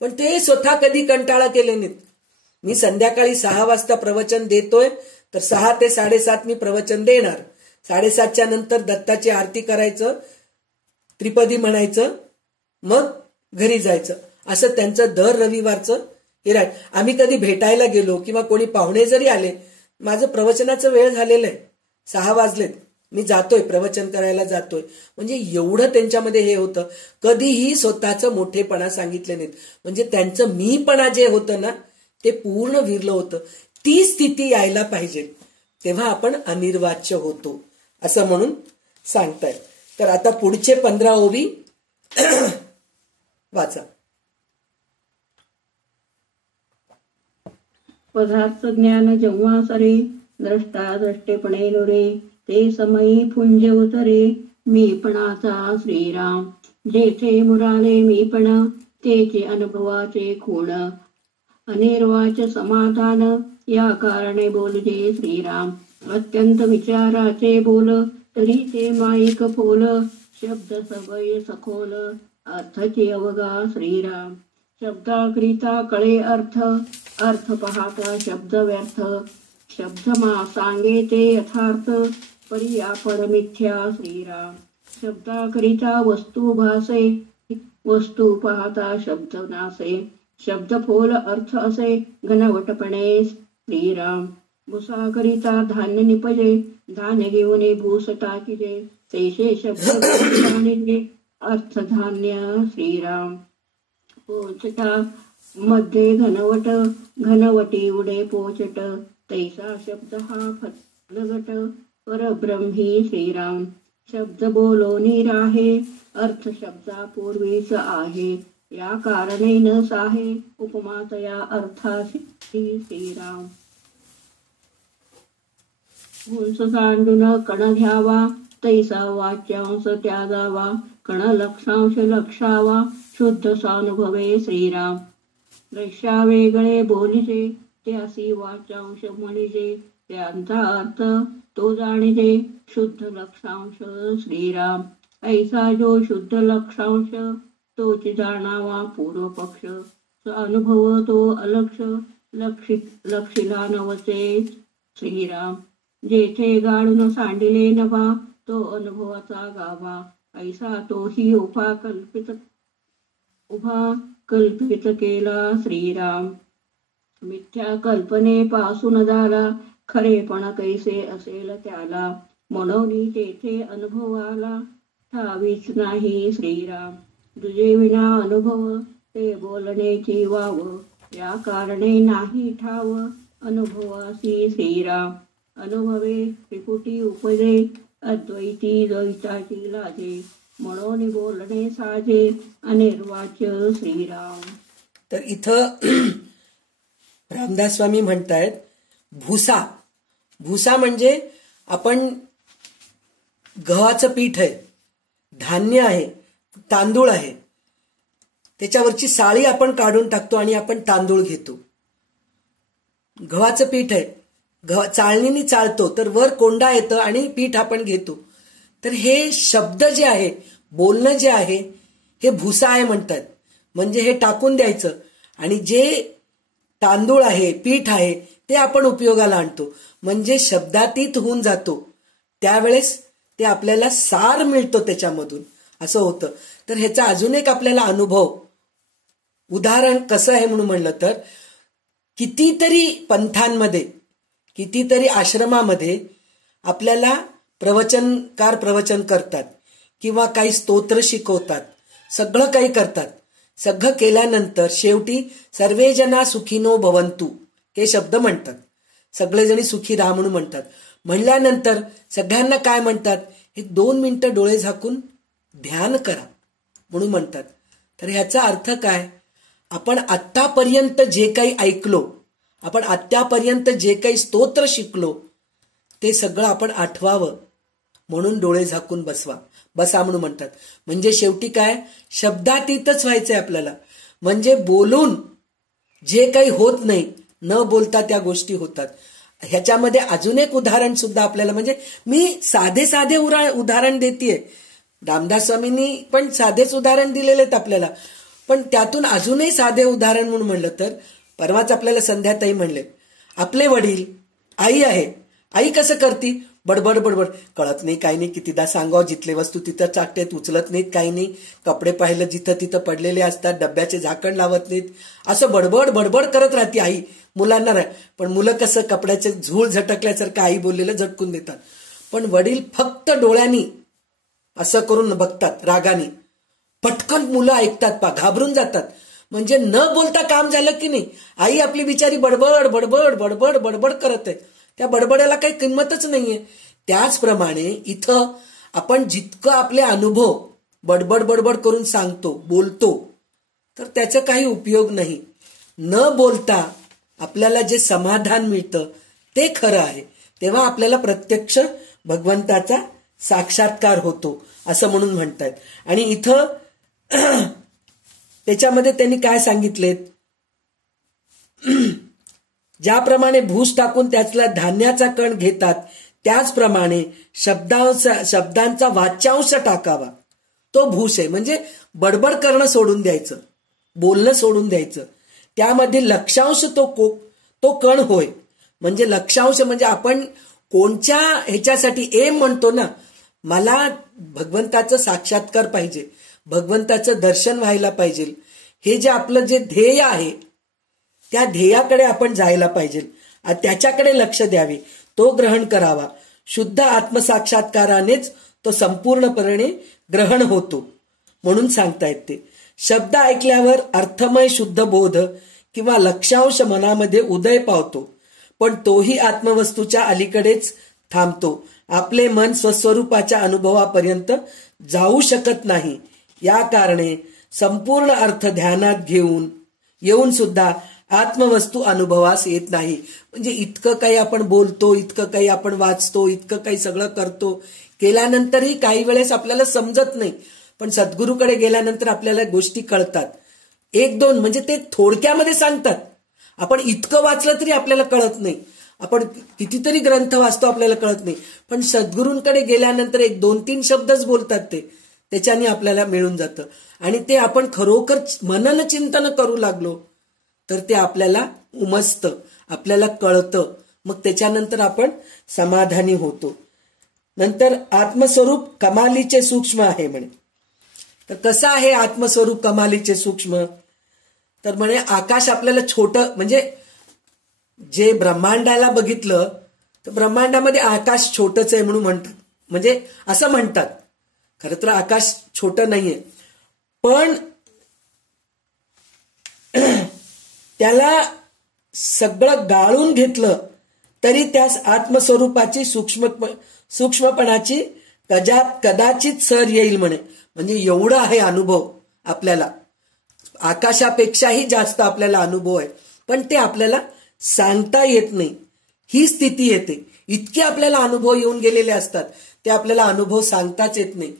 पण ते स्वतः कधी कंटाळा केले नाहीत. मी संध्याकाळी 6 वाजता प्रवचन देतोय तर 6 ते 7:30 मी प्रवचन देणार. 7:30च्या नंतर दत्ताची आरती करायचं, त्रिपदी म्हणायचं, मग घरी जायचं. असं त्यांचं दर रविवारचं हे राहील. आम्ही कधी भेटायला गेलो किंवा कोणी पाहुणे जरी आले, माझं प्रवचनाचं वेळ झालेलं आहे, 6 वाजलेत, मी जातोय, प्रवचन करायला जातोय. म्हणजे एवढं त्यांच्यामध्ये हे होतं. कधीही स्वतःचं मोठेपणा सांगितले नाहीत. म्हणजे त्यांचं मीपणा जे होतं ना ते पूर्ण विरलं होतं. ती स्थिती यायला पाहिजे, तेव्हा आपण अनिर्वाच्य होतो असं म्हणून सांगतायत. तर आता पुढचे 15 ओवी वाचा. पदार्थ ज्ञान जेव्हा सरे, द्रष्टा द्रष्टेपणे नुरे, ते समयी पुंज उतरे, मीपणाचा श्रीराम. जेथे मुराले मीपण, तेचे अनुभवाचे खूण, अनिर्वाच्य समाधान, या कारणे बोलजे श्रीराम. अत्यंत विचाराचे बोल, तरी ते माईक फोल, शब्द सवय सखोल, अर्थचे अवघा श्रीराम. शब्दाकरिता कळे अर्थ, अर्थ पाहता शब्द व्यर्थ, शब्द मा सांगे ते यथार्थ, परी आपण मिथ्या श्रीराम. शब्दाकरिता वस्तू भासे, वस्तू पाहता शब्द नासे, शब्द फोल अर्थ असे घनवटपणे श्रीराम. भुसाकरिता धान्य निपजे, धान्य घेऊन भूस टाकिजे, तेशे शब्द जाणिजे, अर्थ धान्य श्रीराम. पोचटा मध्ये घनवट, घनवटी उडे पोचट, तैसा शब्द हा फलगट, परब्रह्मी श्रीराम. शब्द बोलोनी राहे, अर्थ शब्दा पूर्वीच आहे, या कारणे न साहे, उपमा तया अर्थासी श्रीराम. गुंस सांडून कण घ्यावा, तैसा वाच्यांश त्यागावा, कण लक्षांश लक्षावा, शुद्ध सानुभवे श्रीराम. दृश्या वेगळे बोलिजे, त्यासी वाच्यांश म्हणिजे, त्यांचा अर्थ तो जाणिजे, शुद्ध लक्षांश श्रीराम. ऐसा जो शुद्ध लक्षांश, तोच जाणावा पूर्व पक्ष, अनुभव तो अलक्ष, लक्षिला नवचे श्रीराम. जेथे गाडून सांडिले नभा, तो अनुभवाचा गाभा, ऐसा तोही उभा कल्पित केला श्रीराम. मिथ्या कल्पनेपासून झाला, खरेपण कैसे असेल त्याला, म्हणून तेथे अनुभवाला ठावीच नाही श्रीराम. तुझे विना अनुभव, ते बोलण्याची वाव, या कारणे नाही ठाव, अनुभवासी श्रीराम. अनुभवे त्रिपुटी उपजे, अद्वैती द्वैताची लाजे, म्हणून बोलणे साजे, अनिर्वाच्य श्रीराम. तर इथं रामदास स्वामी म्हणतायत भुसा. भुसा म्हणजे आपण गव्हाचं पीठ आहे, धान्य आहे, तांदूळ आहे, त्याच्यावरची साळी आपण काढून टाकतो आणि आपण तांदूळ घेतो. गव्हाचं पीठ आहे, चाळणीने चाळतो तर वर कोंडा येतं आणि पीठ आपण घेतो. तर हे शब्द जे आहे, बोलणं जे आहे, हे भुसा आहे म्हणतात. म्हणजे हे टाकून द्यायचं आणि जे तांदूळ आहे, पीठ आहे, ते आपण उपयोगाला आणतो. म्हणजे शब्दातीत होऊन जातो, त्यावेळेस ते आपल्याला सार मिळतो त्याच्यामधून, असं होतं. तर ह्याचा अजून एक आपल्याला अनुभव, उदाहरण कसं आहे म्हणून म्हणलं तर, कितीतरी पंथांमध्ये, कितीतरी आश्रमामध्ये आपल्याला प्रवचनकार प्रवचन करतात किंवा काही स्तोत्र शिकवतात, सगळं काही करतात. सगळं केल्यानंतर शेवटी सर्वेजना सुखीनो भवंतु हे शब्द म्हणतात. सगळेजणी सुखी राहा म्हणून म्हणतात. म्हणल्यानंतर सगळ्यांना काय म्हणतात, हे 2 मिनिटं डोळे झाकून ध्यान करा म्हणून म्हणतात. तर ह्याचा अर्थ काय, आपण आत्तापर्यंत जे काही ऐकलो, आपण आत्तापर्यंत जे काही स्तोत्र शिकलो, ते सगळं आपण आठवावं म्हणून डोळे झाकून बसा म्हणून म्हणतात. म्हणजे शेवटी काय, शब्दातीतच व्हायचंय आपल्याला. म्हणजे बोलून जे काही होत नाही, न बोलता त्या गोष्टी होतात. ह्याच्यामध्ये अजून एक उदाहरण सुद्धा आपल्याला, म्हणजे मी साधे उदाहरण देतेय, रामदास स्वामींनी पण साधेच उदाहरण दिलेले आहेत आपल्याला, पण त्यातून अजूनही साधे उदाहरण म्हणून म्हणलं तर परवाच आपल्याला संध्याताई म्हणले, आपले वडील, आई आहे, आई कसं करती, बडबड बडबड, कळत नाही काही नाही, कितीदा सांगावं, जिथले वस्तू तिथं टाकतेत, उचलत नाहीत, काही नाही, कपडे पाहिलं जिथं तिथं पडलेले असतात, डब्याचे झाकण लावत नाहीत, असं बडबड बडबड करत राहते आई मुलांना. पण मुलं कसं कपड्याचे झूळ झटकल्यासारखं आई बोललेलं झटकून देतात. पण वडील फक्त डोळ्यांनी असं करून बघतात रागाने, पटकन मुलं ऐकतात, घाबरून जातात. म्हणजे न बोलता काम झालं की नाही, आई आपली बिचारी बडबड बडबड बडबड बडबड करत आहे, त्या बडबड्याला काही किंमतच नाहीये. त्याचप्रमाणे इथं आपण जितकं आपले अनुभव बडबड बडबड करून सांगतो, बोलतो, तर त्याचा काही उपयोग नाही. न बोलता आपल्याला जे समाधान मिळतं ते खरं आहे. तेव्हा आपल्याला प्रत्यक्ष भगवंताचा साक्षात्कार होतो असं म्हणून म्हणतात. आणि इथं त्याच्यामध्ये त्यांनी काय सांगितलेत, ज्याप्रमाणे भूस टाकून त्यातला धान्याचा कण घेतात त्याचप्रमाणे शब्दांचा वाच्यांश टाकावा, तो भूस आहे. म्हणजे बडबड करणं सोडून द्यायचं, बोलणं सोडून द्यायचं. त्यामध्ये लक्षांश तो कण होय. म्हणजे लक्षांश म्हणजे आपण कोणत्या ह्याच्यासाठी एम म्हणतो ना, मला भगवंताचं साक्षात्कार पाहिजे, भगवंताचं दर्शन व्हायला पाहिजे, हे जे आपलं जे ध्येय आहे त्या ध्येयाकडे आपण जायला पाहिजे, त्याच्याकडे लक्ष द्यावे, तो ग्रहण करावा. शुद्ध आत्मसाक्षात्कारानेच तो संपूर्णपणे ग्रहण होतो म्हणून सांगतायत ते. शब्द ऐकल्यावर अर्थमय शुद्ध बोध किंवा लक्षांश मनामध्ये उदय पावतो, पण तोही आत्मवस्तूच्या अलीकडेच थांबतो. आपले मन स्वस्वरूपाच्या अनुभवापर्यंत जाऊ शकत नाही. या कारणे संपूर्ण अर्थ ध्यानात येऊन सुद्धा आत्मवस्तू अनुभवास येत नाही. म्हणजे इतकं काही आपण बोलतो, इतकं काही आपण वाचतो, इतकं काही सगळं करतो, केल्यानंतरही काही वेळेस आपल्याला समजत नाही. पण सद्गुरूकडे गेल्यानंतर आपल्याला गोष्टी कळतात. एक दोन म्हणजे ते थोडक्यामध्ये सांगतात. आपण इतकं वाचलं तरी आपल्याला कळत नाही, आपण कितीतरी ग्रंथ वाचतो आपल्याला कळत नाही. पण सद्गुरूंकडे गेल्यानंतर एक दोन तीन शब्दच बोलतात ते, त्याच्याने आपल्याला मिळून जातं. आणि ते आपण खरोखर मनन चिंतन करू लागलो तर ते आपल्याला उमजतं, आपल्याला कळतं. मग त्याच्यानंतर आपण समाधानी होतो. नंतर आत्मस्वरूप कमालीचे सूक्ष्म आहे म्हणे. तर कसं आहे आत्मस्वरूप कमालीचे सूक्ष्म, तर म्हणे आकाश आपल्याला छोटं, म्हणजे जे ब्रह्मांडाला बघितलं तर ब्रह्मांडामध्ये आकाश छोटंच आहे म्हणून म्हणतात, म्हणजे असं म्हणतात. खरं तर आकाश छोटं नाहीये, पण त्याला सगळं गाळून घेतलं तरी त्यास आत्मस्वरूपाची सूक्ष्मपणाची कदाचित सर येईल म्हणे. म्हणजे एवढा आहे अनुभव आपल्याला, आकाशापेक्षाही जास्त आपल्याला अनुभव आहे, पण ते आपल्याला सांगता येत नाही. ही स्थिती येते. इतके आपल्याला अनुभव येऊन गेलेले असतात, ते आपल्याला अनुभव सांगताच येत नाही.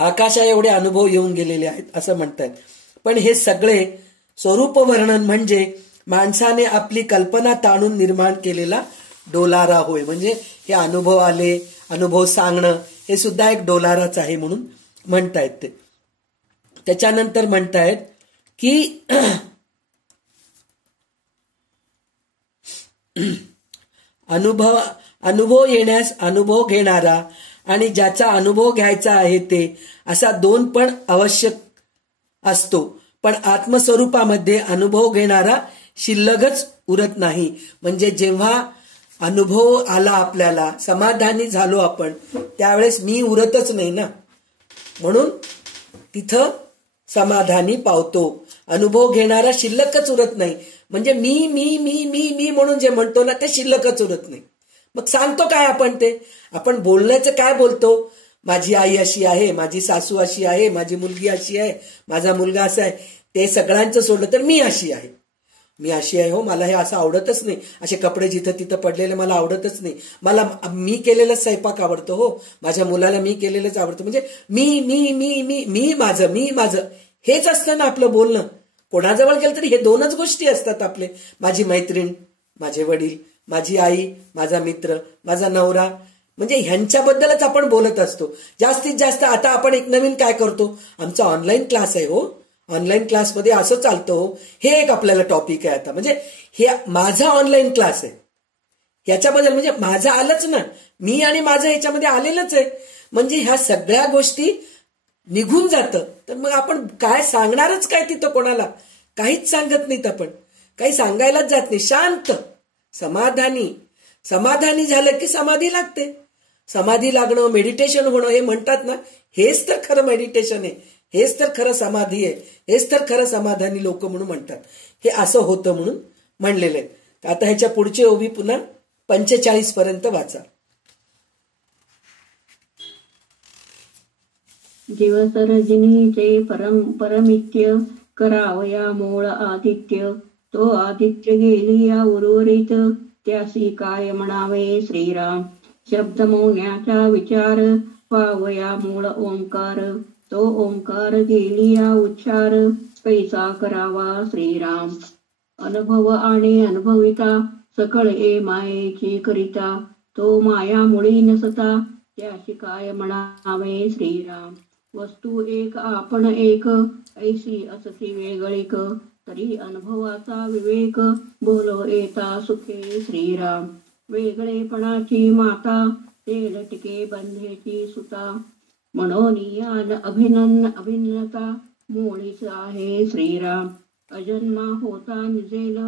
आकाशा एवढे अनुभव येऊन गेलेले आहेत असं म्हणतात. पण हे सगळे स्वरूप वर्णन म्हणजे माणसाने आपली कल्पना ताणून निर्माण केलेला डोलारा होय. म्हणजे हे अनुभव आले, अनुभव सांगणं हे सुद्धा एक डोलाराच आहे म्हणून म्हणतायत ते. त्याच्यानंतर म्हणतायत की अनुभव येण्यास अनुभव घेणारा आणि ज्याचा अनुभव घ्यायचा आहे ते असा दोन पण आवश्यक असतो. पण आत्मस्वरूपामध्ये अनुभव घेणारा शिल्लकच उरत नाही. म्हणजे जेव्हा अनुभव आला आपल्याला, समाधानी झालो आपण, त्यावेळेस मी उरतच नाही ना, म्हणून तिथं समाधानी पावतो. अनुभव घेणारा शिल्लकच उरत नाही. म्हणजे मी मी मी मी मी म्हणून जे म्हणतो ना ते शिल्लकच उरत नाही. मग सांगतो काय आपण ते, आपण बोलण्याचं काय बोलतो, माझी आई अशी आहे, माझी सासू अशी आहे, माझी मुलगी अशी आहे, माझा मुलगा असा आहे. ते सगळ्यांचं सोडलं तर मी अशी आहे, मी अशी आहे हो, मला हे असं आवडतच नाही, असे कपडे जिथं तिथं पडलेले मला आवडतच नाही, मला मी केलेलं स्वयंपाक आवडतो हो, माझ्या मुलाला मी केलेलंच आवडतं. म्हणजे मी मी मी मी मी माझं हेच असतं ना आपलं बोलणं. कोणाजवळ गेलं तरी हे दोनच गोष्टी असतात आपले, माझी मैत्रीण, माझे वडील, माझी आई, माझा मित्र, माझा नवरा, म्हणजे ह्यांच्याबद्दलच आपण बोलत असतो जास्तीत जास्त. आता आपण एक नवीन काय करतो, आमचा ऑनलाईन क्लास आहे हो, ऑनलाईन क्लासमध्ये असं चालतं हो, हे एक आपल्याला टॉपिक आहे आता. म्हणजे हे माझा ऑनलाईन क्लास आहे, याच्याबद्दल म्हणजे माझं आलंच ना, मी आणि माझं याच्यामध्ये आलेलंच आहे. म्हणजे ह्या सगळ्या गोष्टी निघून जातं. तर मग आपण काय सांगणारच काय तिथं कोणाला, काहीच सांगत नाहीत आपण, काही सांगायलाच जात नाही. शांत समाधानी झालं की समाधी लागते. समाधी लागणं, मेडिटेशन होणं हे म्हणतात ना, हेच तर खरं मेडिटेशन आहे, हेच तर खरं समाधी आहे, हेच तर खरं समाधानी लोक म्हणून म्हणतात. हे असं होतं म्हणून म्हणलेलं आहे. आता ह्याच्या पुढचे ओवी पुन्हा 45 पर्यंत वाचा. दिवस रजनीचे परमित्य करावया मूळ आदित्य. तो आदित्य गेलिया उर्वरित त्यासी काय म्हणावे श्रीराम. शब्द मौन्याचा विचार पावया मूळ ओंकार. तो ओंकार गेलिया उच्चार कैसा करावा श्रीराम. अनुभव आणि अनुभविता सकळ ए मायेची करिता. तो माया मुळी नसता त्याशी काय म्हणावे श्रीराम. वस्तू एक आपण एक ऐसी असती वेगळीक. तरी अनुभवाचा विवेक बोलो येता सुखे श्रीराम. वेगळेपणाची माता ते लटके बंधेची सुता. मनोनियान अभिन्नता मुळीच आहे श्रीराम. अजन्मा होता निजेल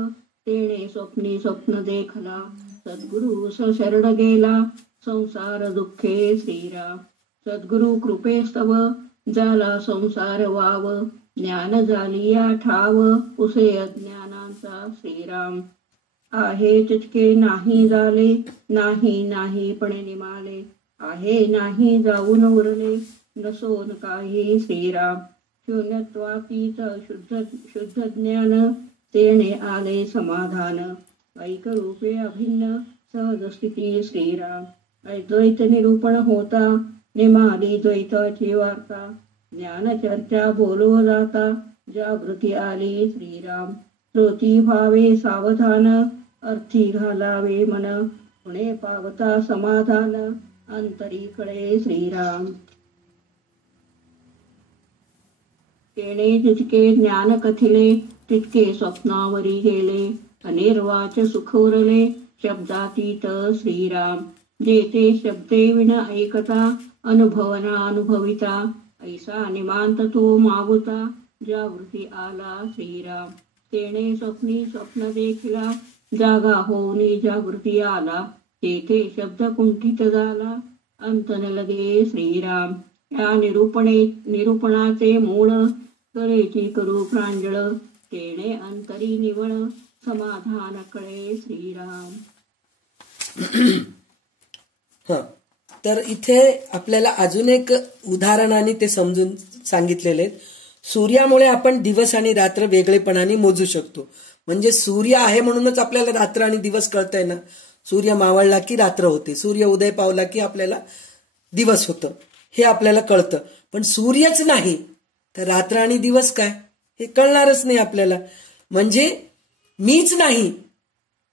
तेणे स्वप्नी स्वप्न देखला. सद्गुरु शरण गेला संसार दुःखे श्रीराम. सद्गुरु कृपेस्तव झाला संसार वाव. ज्ञान झालिया ठाव उसे अज्ञानांचा श्रीराम. आहे तितके नाही झाले नाही पणे निमाले. आहे नाही जाऊन उरले नसोन काही श्रीराम. शून्यत्वातीत शुद्ध ज्ञान तेणे आले समाधान. ऐक रूपे अभिन्न सहज स्थिती श्रीराम. अद्वैत निरूपण होता निमाली द्वैताची वार्ता. ज्ञान चर्चा बोलो जाता जागृती आली श्रीराम. श्रोती भावे सावधान अर्थी घालावे मन. पुणे पावता समाधान अंतरी कळे श्रीराम. तेणे तितके ज्ञान कथिले तितके स्वप्नावरी गेले. अनिर्वाच सुख उरले शब्दातीत श्रीराम. जेते शब्दे विण ऐकता अनुभवना अनुभविता. ऐसा निमांत तो मागुता जागृती आला श्रीराम. तेणे स्वप्नी स्वप्न देखिला जागा होऊनी जागृती आला. तेथे शब्द कुंठित झाला अंत न लगे श्रीराम. या निरूपणाचे मूळ करेची करू प्रांजळ. तेणे अंतरी निवळ समाधान कळे श्रीराम. तर इथे आपल्याला अजून एक उदाहरणाने ते समजून सांगितलेले. सूर्यामुळे आपण दिवस आणि रात्र वेगळेपणाने मोजू शकतो. म्हणजे सूर्य आहे म्हणूनच आपल्याला रात्र आणि दिवस कळतंय ना. सूर्य मावळला की रात्र होते, सूर्य उदय पावला की आपल्याला दिवस होतं, हे आपल्याला कळतं. पण सूर्यच नाही तर रात्र आणि दिवस काय हे कळणारच नाही आपल्याला. म्हणजे मीच नाही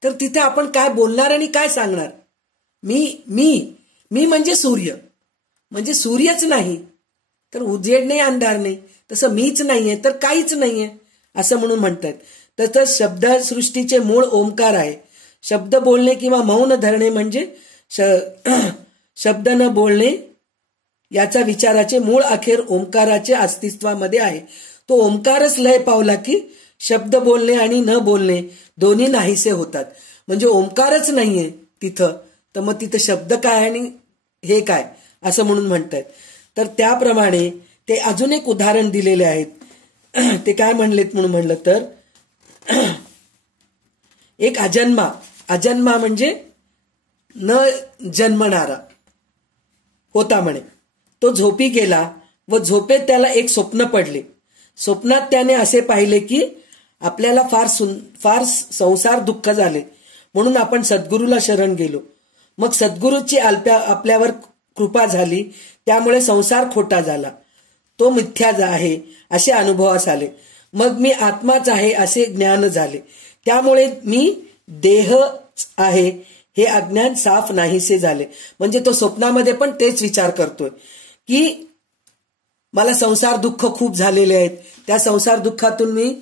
तर तिथे आपण काय बोलणार आणि काय सांगणार. मी म्हणजे सूर्य, म्हणजे सूर्यच नाही तर उजेड नाही अंधार नाही. तसं मीच नाहीये तर काहीच नाहीये असं म्हणून म्हणतात. तसं शब्द सृष्टीचे मूळ ओंकार आहे. शब्द बोलणे किंवा मौन धरणे म्हणजे शब्द न बोलणे याचा विचाराचे मूळ अखेर ओंकाराचे अस्तित्वामध्ये आहे. तो ओंकारच लय पावला की शब्द बोलणे आणि न बोलणे दोन्ही नाहीसे होतात. म्हणजे ओंकारच नाहीये तिथं तर मग तिथं शब्द काय आणि हे काय असं म्हणून म्हणतात. तर त्याप्रमाणे ते अजून एक उदाहरण दिलेले आहेत. ते काय म्हणलेत म्हणून म्हणलं तर एक अजन्मा म्हणजे न जन्मणारा होता म्हणे. तो झोपी गेला व झोपेत त्याला एक स्वप्न पडले. स्वप्नात त्याने असे पाहिले की आपल्याला फार संसार दुःख झाले म्हणून आपण सद्गुरूला शरण गेलो. मग सद्गुरूची आपल्यावर कृपा झाली त्यामुळे संसार खोटा झाला, तो मिथ्या आहे असे अनुभवास आले. मग मी आत्माच आहे असे ज्ञान झाले. त्यामुळे मी देह आहे हे अज्ञान साफ नाहीसे झाले. म्हणजे तो स्वप्नामध्ये पण तेच विचार करतोय की मला संसार दुःख खूप झालेले आहेत, त्या संसार दुःखातून मी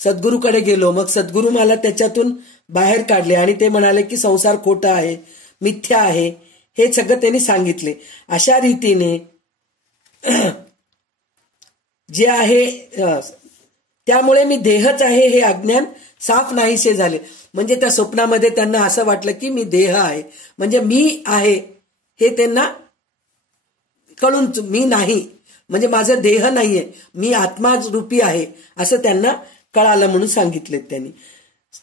सद्गुरूकडे गेलो, मग सद्गुरू मला त्याच्यातून बाहेर काढले आणि ते म्हणाले की संसार खोटा आहे, मिथ्या आहे, हे सगळं त्यांनी सांगितले. अशा रीतीने जे आहे त्यामुळे मी देहच आहे हे अज्ञान साफ नाहीसे झाले. म्हणजे त्या स्वप्नामध्ये त्यांना असं वाटलं की मी देह आहे, म्हणजे मी आहे हे त्यांना कळून, मी नाही म्हणजे माझं देह नाहीये, मी आत्मा रूपी आहे असं त्यांना कळालं म्हणून सांगितले त्यांनी.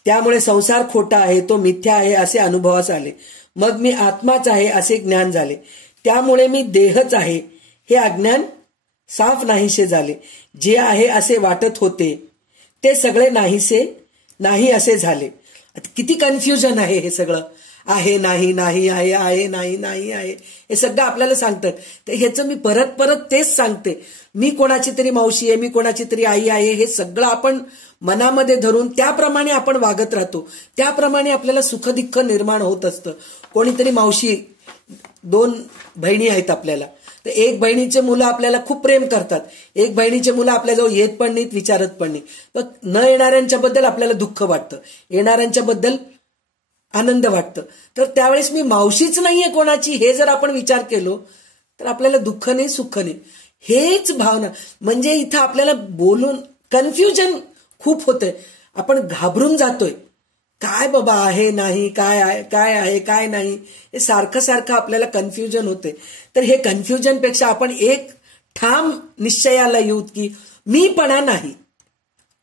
त्यामुळे संसार खोटा आहे, तो मिथ्या आहे असे अनुभवास आले. मग मी आत्माच आहे असे ज्ञान झाले. त्यामुळे मी देहच आहे हे अज्ञान साफ नाहीसे झाले. जे आहे असे वाटत होते ते सगळे नाही असे झाले. किती कन्फ्युजन आहे हे सगळं. आहे नाही, नाही आहे, आहे नाही, नाही आहे, हे सगळं आपल्याला सांगतात. तर ह्याचं मी परत परत तेच सांगते. मी कोणाची तरी मावशी आहे, मी कोणाची तरी आई आहे, हे सगळं आपण मनामध्ये धरून त्याप्रमाणे आपण वागत राहतो. त्याप्रमाणे आपल्याला सुखदुःख निर्माण होत असतं. कोणीतरी मावशी, 2 बहिणी आहेत आपल्याला, तर एक बहिणीचे मुलं आपल्याला खूप प्रेम करतात, एक बहिणीचे मुलं आपल्याजवळ येत पण नाहीत, विचारत पण नाही. तर न येणाऱ्यांच्या बद्दल आपल्याला दुःख वाटतं, येणाऱ्यांच्या बद्दल आनंद वाटतं. तर त्यावेळेस मी मावशीच नाहीये कोणाची हे जर आपण विचार केलो तर आपल्याला दुःख नाही, सुख नाही, हेच भावना. म्हणजे इथं आपल्याला बोलून कन्फ्युजन खूप होतंय, आपण घाबरून जातोय. काय बाबा आहे नाही, काय आहे काय नाही, हे सारखं सारखं आपल्याला कन्फ्युजन होते. तर हे कन्फ्युजन पेक्षा आपण एक ठाम निश्चयाला येऊ की मीपणा नाही,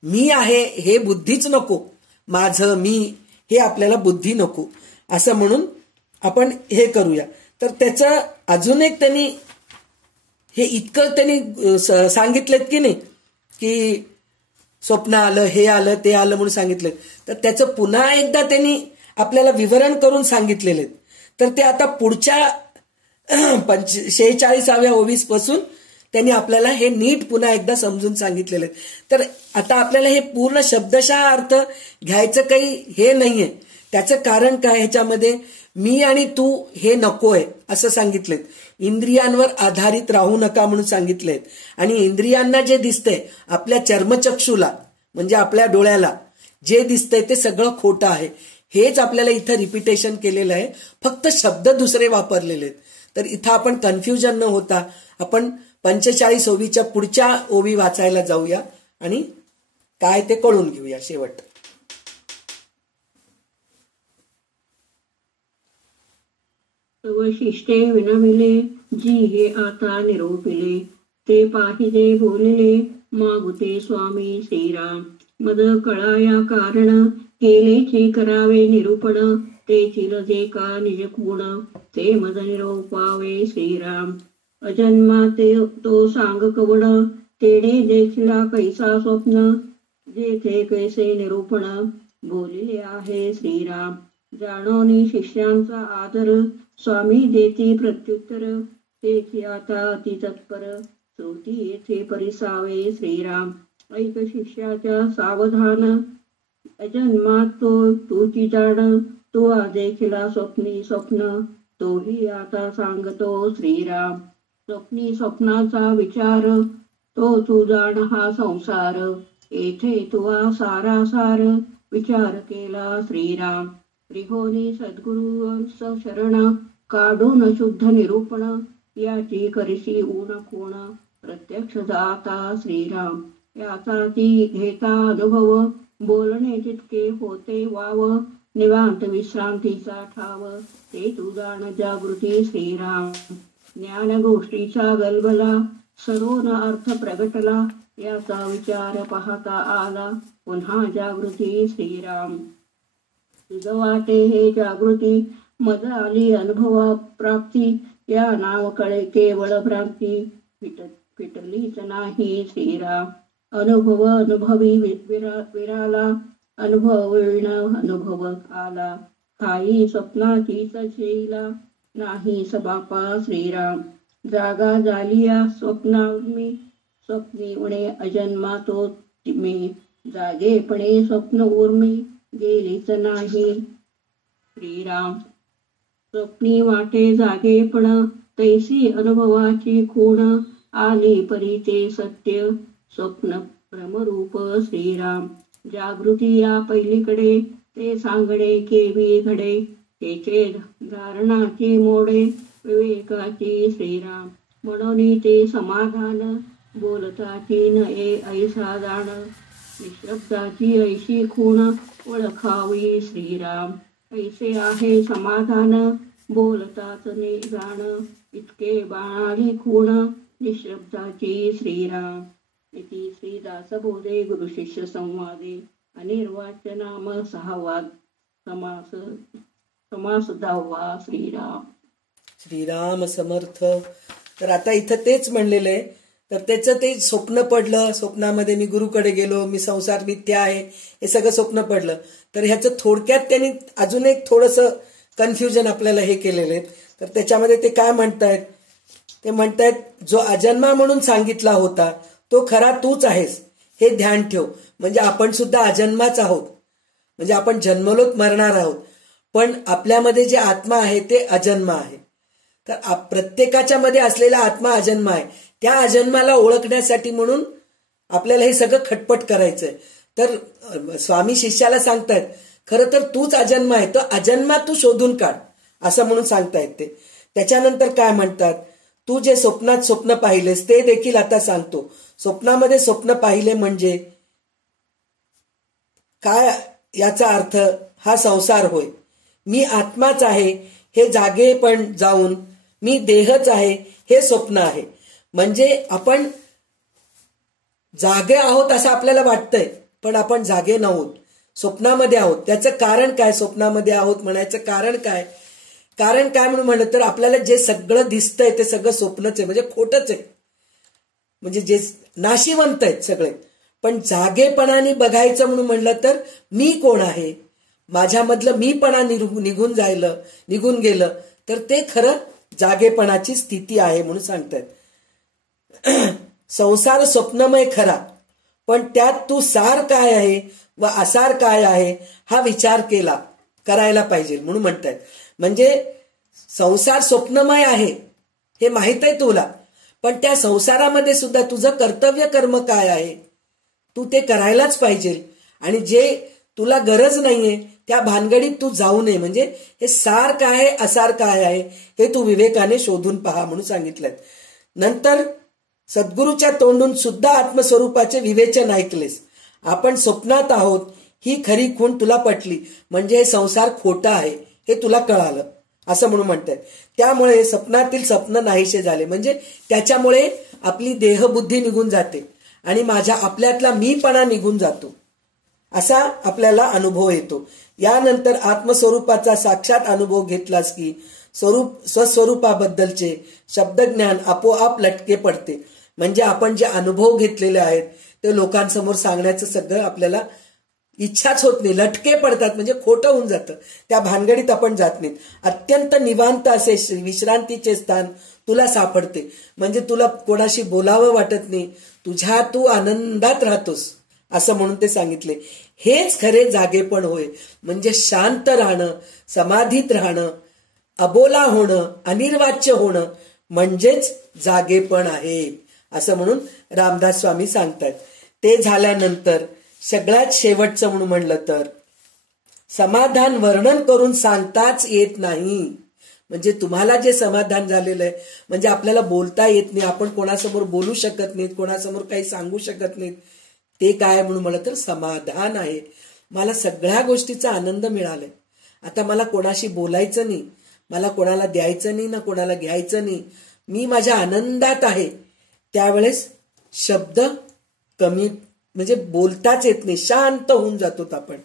मी आहे हे बुद्धीच नको, माझं मी हे आपल्याला बुद्धी नको, असं म्हणून आपण हे करूया. तर त्याचं अजून एक त्यांनी हे इतकं त्यांनी सांगितलेत की नाही की स्वप्न आलं, हे आलं, ते आलं म्हणून सांगितलं. तर त्याचं पुन्हा एकदा त्यांनी आपल्याला विवरण करून सांगितलेले. तर ते आता पुढच्या 46व्या ओवीस पासून त्यांनी आपल्याला हे नीट पुन्हा एकदा समजून सांगितलेले. तर आता आपल्याला हे पूर्ण शब्दशः अर्थ घ्यायचं काही हे नाहीये. त्याचं कारण काय, ह्याच्यामध्ये मी आणि तू हे नकोय असं सांगितलेत. इंद्रियांवर आधारित राहू नका म्हणून सांगितलेत. आणि इंद्रियांना जे दिसतंय, आपल्या चर्मचक्षुला म्हणजे आपल्या डोळ्याला जे दिसतंय ते सगळं खोटं आहे, हेच आपल्याला इथं रिपिटेशन केलेलं आहे, फक्त शब्द दुसरे वापरलेले आहेत. तर इथं आपण कन्फ्युजन न होता आपण 45 ओवीच्या पुढच्या ओवी वाचायला जाऊया आणि काय ते कळून घेऊया शेवट. तव शिष्टे विनविले, जी हे आता निरोपिले, ते पाहिजे बोलले, मागुते स्वामी श्रीराम. मद कळाया कारण, केलेचे करावे निरूपण, ते चिरजे का निज गुण, ते मद निरोपावे श्रीराम. अजन्मा ते तो सांग कवण, तेणे देखिला कैसा स्वप्न, जेथे कैसे निरूपण, बोलिले आहे श्रीराम. जाणोनी शिष्यांचा आदर, स्वामी देती प्रत्युत्तर, तेची आता अति तत्पर, श्रुती येथे परिसावे श्रीराम. ऐक शिष्याच्या सावधान, अजन्मात तो तुची जाण, तो देखिला स्वप्नी स्वप्न, तोही आता सांगतो श्रीराम. स्वप्नी स्वप्नाचा विचार, तो तू जाण हा संसार, येथे तुवा सारासार, विचार केला श्रीराम. त्रिहोनी सद्गुरू शरण, काढून शुद्ध निरूपण, याची करशी ऊन कोण, प्रत्यक्ष जाता श्रीराम. याचा ती घेता अनुभव, बोलणे तितके होते वाव, निवांत विश्रांतीचा ठाव, ते तू जाण जागृती श्रीराम. ज्ञान गोष्टीचा गलबला, सरोन अर्थ प्रगटला, याचा विचार पाहता आला, पुन्हा जागृती श्रीराम. तुझ वाटे हे जागृती, मज आली अनुभवा प्राप्ती, या नाव कळे केवळ भ्रांती, फिटलीच नाही श्रीराम. अनुभव अनुभवी विराला, अनुभविण अनुभव आला, ठाई स्वप्नाचीच शेला, नाही सबापा श्रीराम. जागा झालिया स्वप्नामी, स्वप्नी उणे अजन्मा तो मी, जागेपणे स्वप्न उर्मी, गेलीच नाही श्रीराम. स्वप्नी वाटे जागेपण, तैसी अनुभवाची खूण, आली परी ते सत्य, स्वप्न भ्रमरूप श्रीराम. जागृती या पहिलीकडे, ते सांगणे केवी घडे, तेचे धारणाची मोडे, विवेकाची श्रीराम. म्हणून ते समाधान, बोलताची नये ऐसा जाण, निशब्दाची ऐशी खूण, ओळखावी श्रीराम. ऐसे आहे समाधान, बोलतात ने जाण, इतके बाणाली खूण, निशब्दाची श्रीराम. इति श्री दासबोधे गुरु शिष्य संवादे अनिर्वाच्य नाम सहावा समास 10वा. श्रीराम. श्रीराम समर्थ. तर आता इथं तेच म्हणलेलं आहे. तर त्याचं ते स्वप्न पडलं, स्वप्नामध्ये मी गुरुकडे गेलो, मी संसार मिथ्या आहे, हे सगळं स्वप्न पडलं. तर ह्याचं थोडक्यात त्यांनी अजून एक थोडंसं कन्फ्युजन आपल्याला हे केलेलं आहे. तर त्याच्यामध्ये ते काय म्हणतायत, ते म्हणतायत जो अजन्मा म्हणून सांगितला होता तो खरा तूच आहेस हे ध्यान ठेव. म्हणजे आपण सुद्धा अजन्माच आहोत, म्हणजे आपण जन्मलोत मरणार आहोत, पण आपल्यामध्ये जे आत्मा आहे ते अजन्मा आहे. तर प्रत्येकाच्या मध्ये असलेला आत्मा अजन्मा आहे. त्या अजन्माला ओळखण्यासाठी म्हणून आपल्याला हे सगळं खटपट करायचंय. तर स्वामी शिष्याला सांगतायत खरं तर तूच अजन्मा आहे, तर अजन्मा तू शोधून काढ असं म्हणून सांगतायत ते. त्याच्यानंतर काय म्हणतात, तू जे स्वप्नात स्वप्न पाहिलेस ते देखील आता सांगतो. स्वप्नामध्ये स्वप्न पाहिले म्हणजे काय, याचा अर्थ हा संसार होय. मी आत्माच आहे हे जागे पण जाऊन मी देहच आहे हे स्वप्न आहे. म्हणजे आपण जागे आहोत असं आपल्याला वाटतंय, पण आपण जागे नव्हत, स्वप्नामध्ये आहोत. त्याचं कारण काय, स्वप्नामध्ये आहोत म्हणायचं कारण काय, कारण काय म्हणून म्हणलं तर आपल्याला जे सगळं दिसतंय ते सगळं स्वप्नच आहे, म्हणजे खोटच आहे, म्हणजे जे नाशिवंत आहेत सगळे. पण जागेपणाने बघायचं म्हणून म्हणलं तर मी कोण आहे, माझ्यामधलं मीपणा निघून गेलं तर ते खरं जागेपणाची स्थिती आहे म्हणून सांगतात. संसार स्वप्नमय खरा, पण त्यात तू सार काय आहे व आसार काय आहे हा विचार करायला पाहिजे म्हणून म्हणतात. म्हणजे संसार स्वप्नमय आहे हे माहित आहे तुला, पण त्या संसारामध्ये सुद्धा तुझं कर्तव्य कर्म काय आहे तू ते करायलाच पाहिजे. आणि जे तुला गरज नाहीये त्या भानगडीत तू जाऊ नये. म्हणजे हे सार काय आहे असार काय आहे हे तू विवेकाने शोधून पहा म्हणून सांगितलंय. नंतर सद्गुरूच्या तोंडून सुद्धा आत्मस्वरूपाचे विवेचन ऐकलेस. आपण स्वप्नात आहोत ही खरी खूण तुला पटली, म्हणजे हे संसार खोटा आहे हे तुला कळालं असं म्हणून म्हणतात. त्यामुळे स्वप्नातील स्वप्न नाहीसे झाले, म्हणजे त्याच्यामुळे आपली देहबुद्धी निघून जाते आणि आपल्यातला मीपणा निघून जातो असा आपल्याला अनुभव येतो. यानंतर आत्मस्वरूपाचा साक्षात अनुभव घेतलास की स्वस्वरूपाबद्दलचे शब्दज्ञान आपोआप लटके पडते. म्हणजे आपण जे अनुभव घेतलेले आहेत ते लोकांसमोर सांगण्याचं सगळं आपल्याला इच्छाच होत नाही, लटके पडतात, म्हणजे खोटं होऊन जातं, त्या भानगडीत आपण जात नाहीत. अत्यंत निवांत असे विश्रांतीचे स्थान तुला सापडते, म्हणजे तुला कोणाशी बोलावं वाटत नाही, तू आनंदात राहतोस असं म्हणून ते सांगितले. हेच खरे जागेपण होय. म्हणजे शांत राहणं, समाधीत राहणं, अबोला होणं, अनिर्वाच्य होणं म्हणजेच जागेपण आहे असं म्हणून रामदास स्वामी सांगतात. ते झाल्यानंतर सगळ्यात शेवटचं म्हणून म्हणलं तर समाधान वर्णन करून सांगताच येत नाही. म्हणजे तुम्हाला जे समाधान झालेलं आहे, म्हणजे आपल्याला बोलता येत नाही, आपण कोणासमोर बोलू शकत नाहीत, कोणासमोर काही सांगू शकत नाहीत, ते काय म्हणून म्हणलं तर समाधान आहे. मला सगळ्या गोष्टीचा आनंद मिळालाय, आता मला कोणाशी बोलायचं नाही, मला कोणाला द्यायचं नाही ना कोणाला घ्यायचं नाही, मी माझ्या आनंदात आहे. त्यावेळेस शब्द कमी, म्हणजे बोलताच येत नाही, शांत होऊन जातो आपण.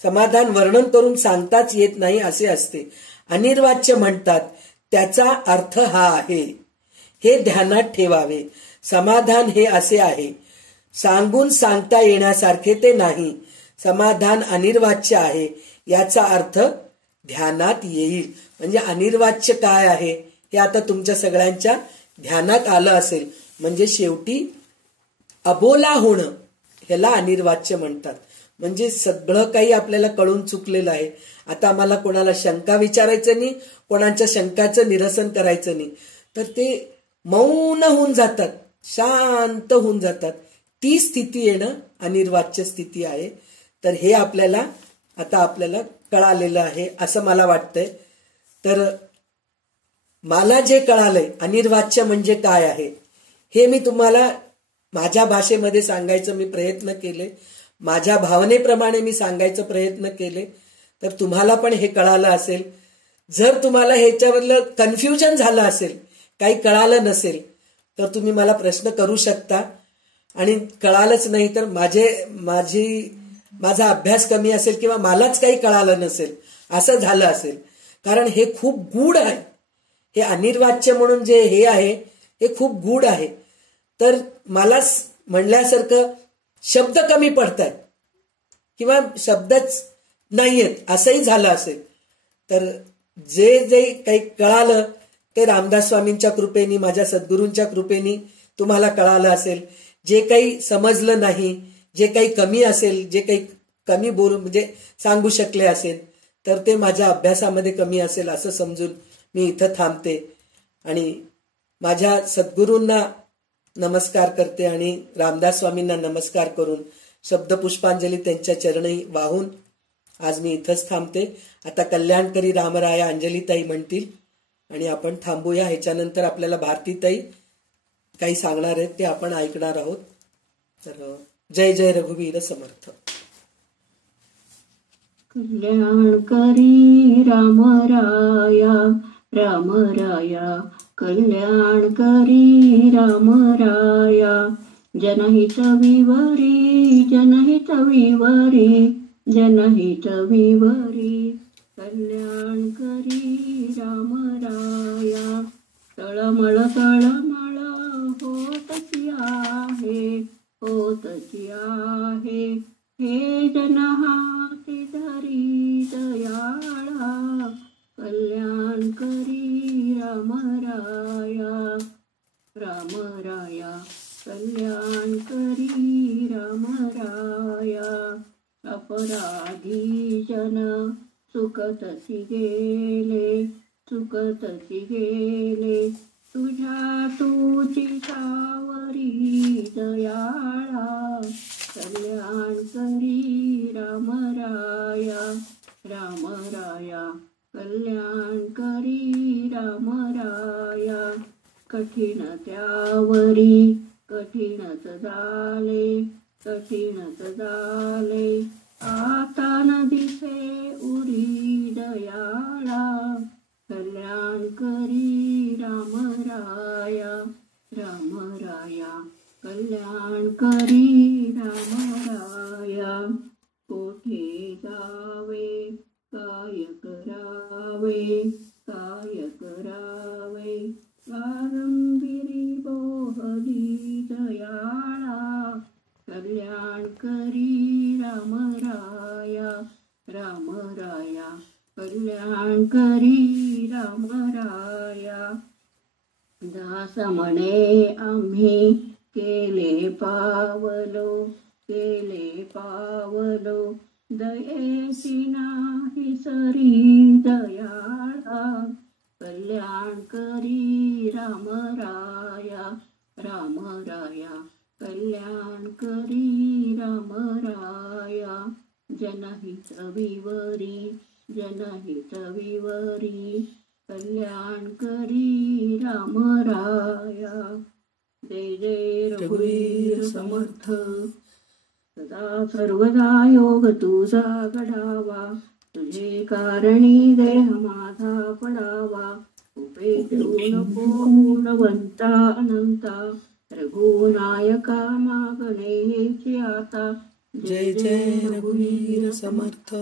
समाधान वर्णन करून सांगताच येत नाही असे असते. अनिर्वाच्य म्हणतात त्याचा अर्थ हा आहे, हे ध्यानात ठेवावे. समाधान हे असे आहे, सांगून सांगता येण्यासारखे ते नाही. समाधान अनिर्वाच्य आहे याचा अर्थ ध्यानात येईल. म्हणजे अनिर्वाच्य काय आहे हे आता तुमच्या सगळ्यांच्या ध्यानात आलं असेल. म्हणजे शेवटी अबोला होणं ह्याला अनिर्वाच्य म्हणतात. म्हणजे सगळं काही आपल्याला कळून चुकलेलं आहे. आता आम्हाला कोणाला शंका विचारायचं नाही, कोणाच्या शंकाचं निरसन करायचं नाही, तर ते मौन होऊन जातात, शांत होऊन जातात. ती स्थिती येणं अनिर्वाच्य स्थिती आहे. तर हे आपल्याला कळालेलं आहे असं मला वाटतंय. तर मला जे कळालंय अनिर्वाच्य म्हणजे काय आहे हे मी तुम्हाला माझ्या भाषेमध्ये सांगायचं मी प्रयत्न केले, माझ्या भावनेप्रमाणे मी सांगायचा प्रयत्न केले. तर तुम्हाला पण हे कळालं असेल. जर तुम्हाला ह्याच्यावरलं कन्फ्युजन झालं असेल, काही कळालं नसेल, तर तुम्ही मला प्रश्न करू शकता. आणि कळालंच नाही तर माझा अभ्यास कमी असेल किंवा मलाच काही कळालं नसेल असं झालं असेल. कारण हे खूप गूढ आहे. हे अनिर्वाच्य म्हणून जे हे आहे हे खूप गूढ आहे. तर मला म्हणल्यासारखं शब्द कमी पडतायत किंवा शब्दच नाहीयेत असंही झालं असेल. तर जे जे काही कळालं ते रामदास स्वामींच्या कृपेनी, माझ्या सद्गुरूंच्या कृपेनी तुम्हाला कळालं असेल. जे काही समजलं नाही, जे काही कमी असेल, जे काही कमी बोलू म्हणजे सांगू शकले असेल, तर ते माझ्या अभ्यासामध्ये कमी असेल असं समजून मी इथं थांबते आणि माझ्या सद्गुरूंना नमस्कार करते आणि रामदास स्वामींना नमस्कार करून शब्दपुष्पांजली त्यांच्या चरणी वाहून आज मी इथंच थांबते. आता कल्याणकरी रामराया अंजलीताई म्हणतील आणि आपण थांबूया. ह्याच्यानंतर आपल्याला भारतीताई काही सांगणार आहेत ते आपण ऐकणार आहोत. तर जय जय रघुवीर समर्थ. कल्याणकरी रामराया रामराया, कल्याणकरी रामराया, जनहित विवरी जनहित विवरी जनहित विवरी. कल्याणकरी रामराया, तळमळ तळमळ होतची आहे, हे जन हाती धरी दयाळा. कल्याणकरी रामराया रामराया, कल्याणकरी रामराया. अपराधी जन सुखतची गेले तुझ्या तुझी सावरी दयाळा. कल्याणकरी रामराया रामराया, कल्याणकरी रामराया. कठीण त्यावरी कठीणच झाले, आता न दिसे उरी दयाळा. कल्याणकरी रामराया रामराया, कल्याणकरी रामराया. कोठे जावे काय करावे, गारंबिरी बोहली दयाळा. कल्याणकरी रामराया रामराया, कल्याणकरी रामराया. दास म्हणे आम्ही केले पावलो, दयेची नाही सरी दयाळा. कल्याणकरी रामराया रामराया, कल्याणकरी रामराया. जनहित विवरी कल्याणकरी रामराया. जय जय रघुवीर समर्थ. सदा सर्वदा योग तुझा घडावा, तुझे कारणी देह माझा पडावा. उपेक्षू नको गुणवंता अनंता, रघुनायका मागणे हेची आता. जय जय रघुवीर समर्थ.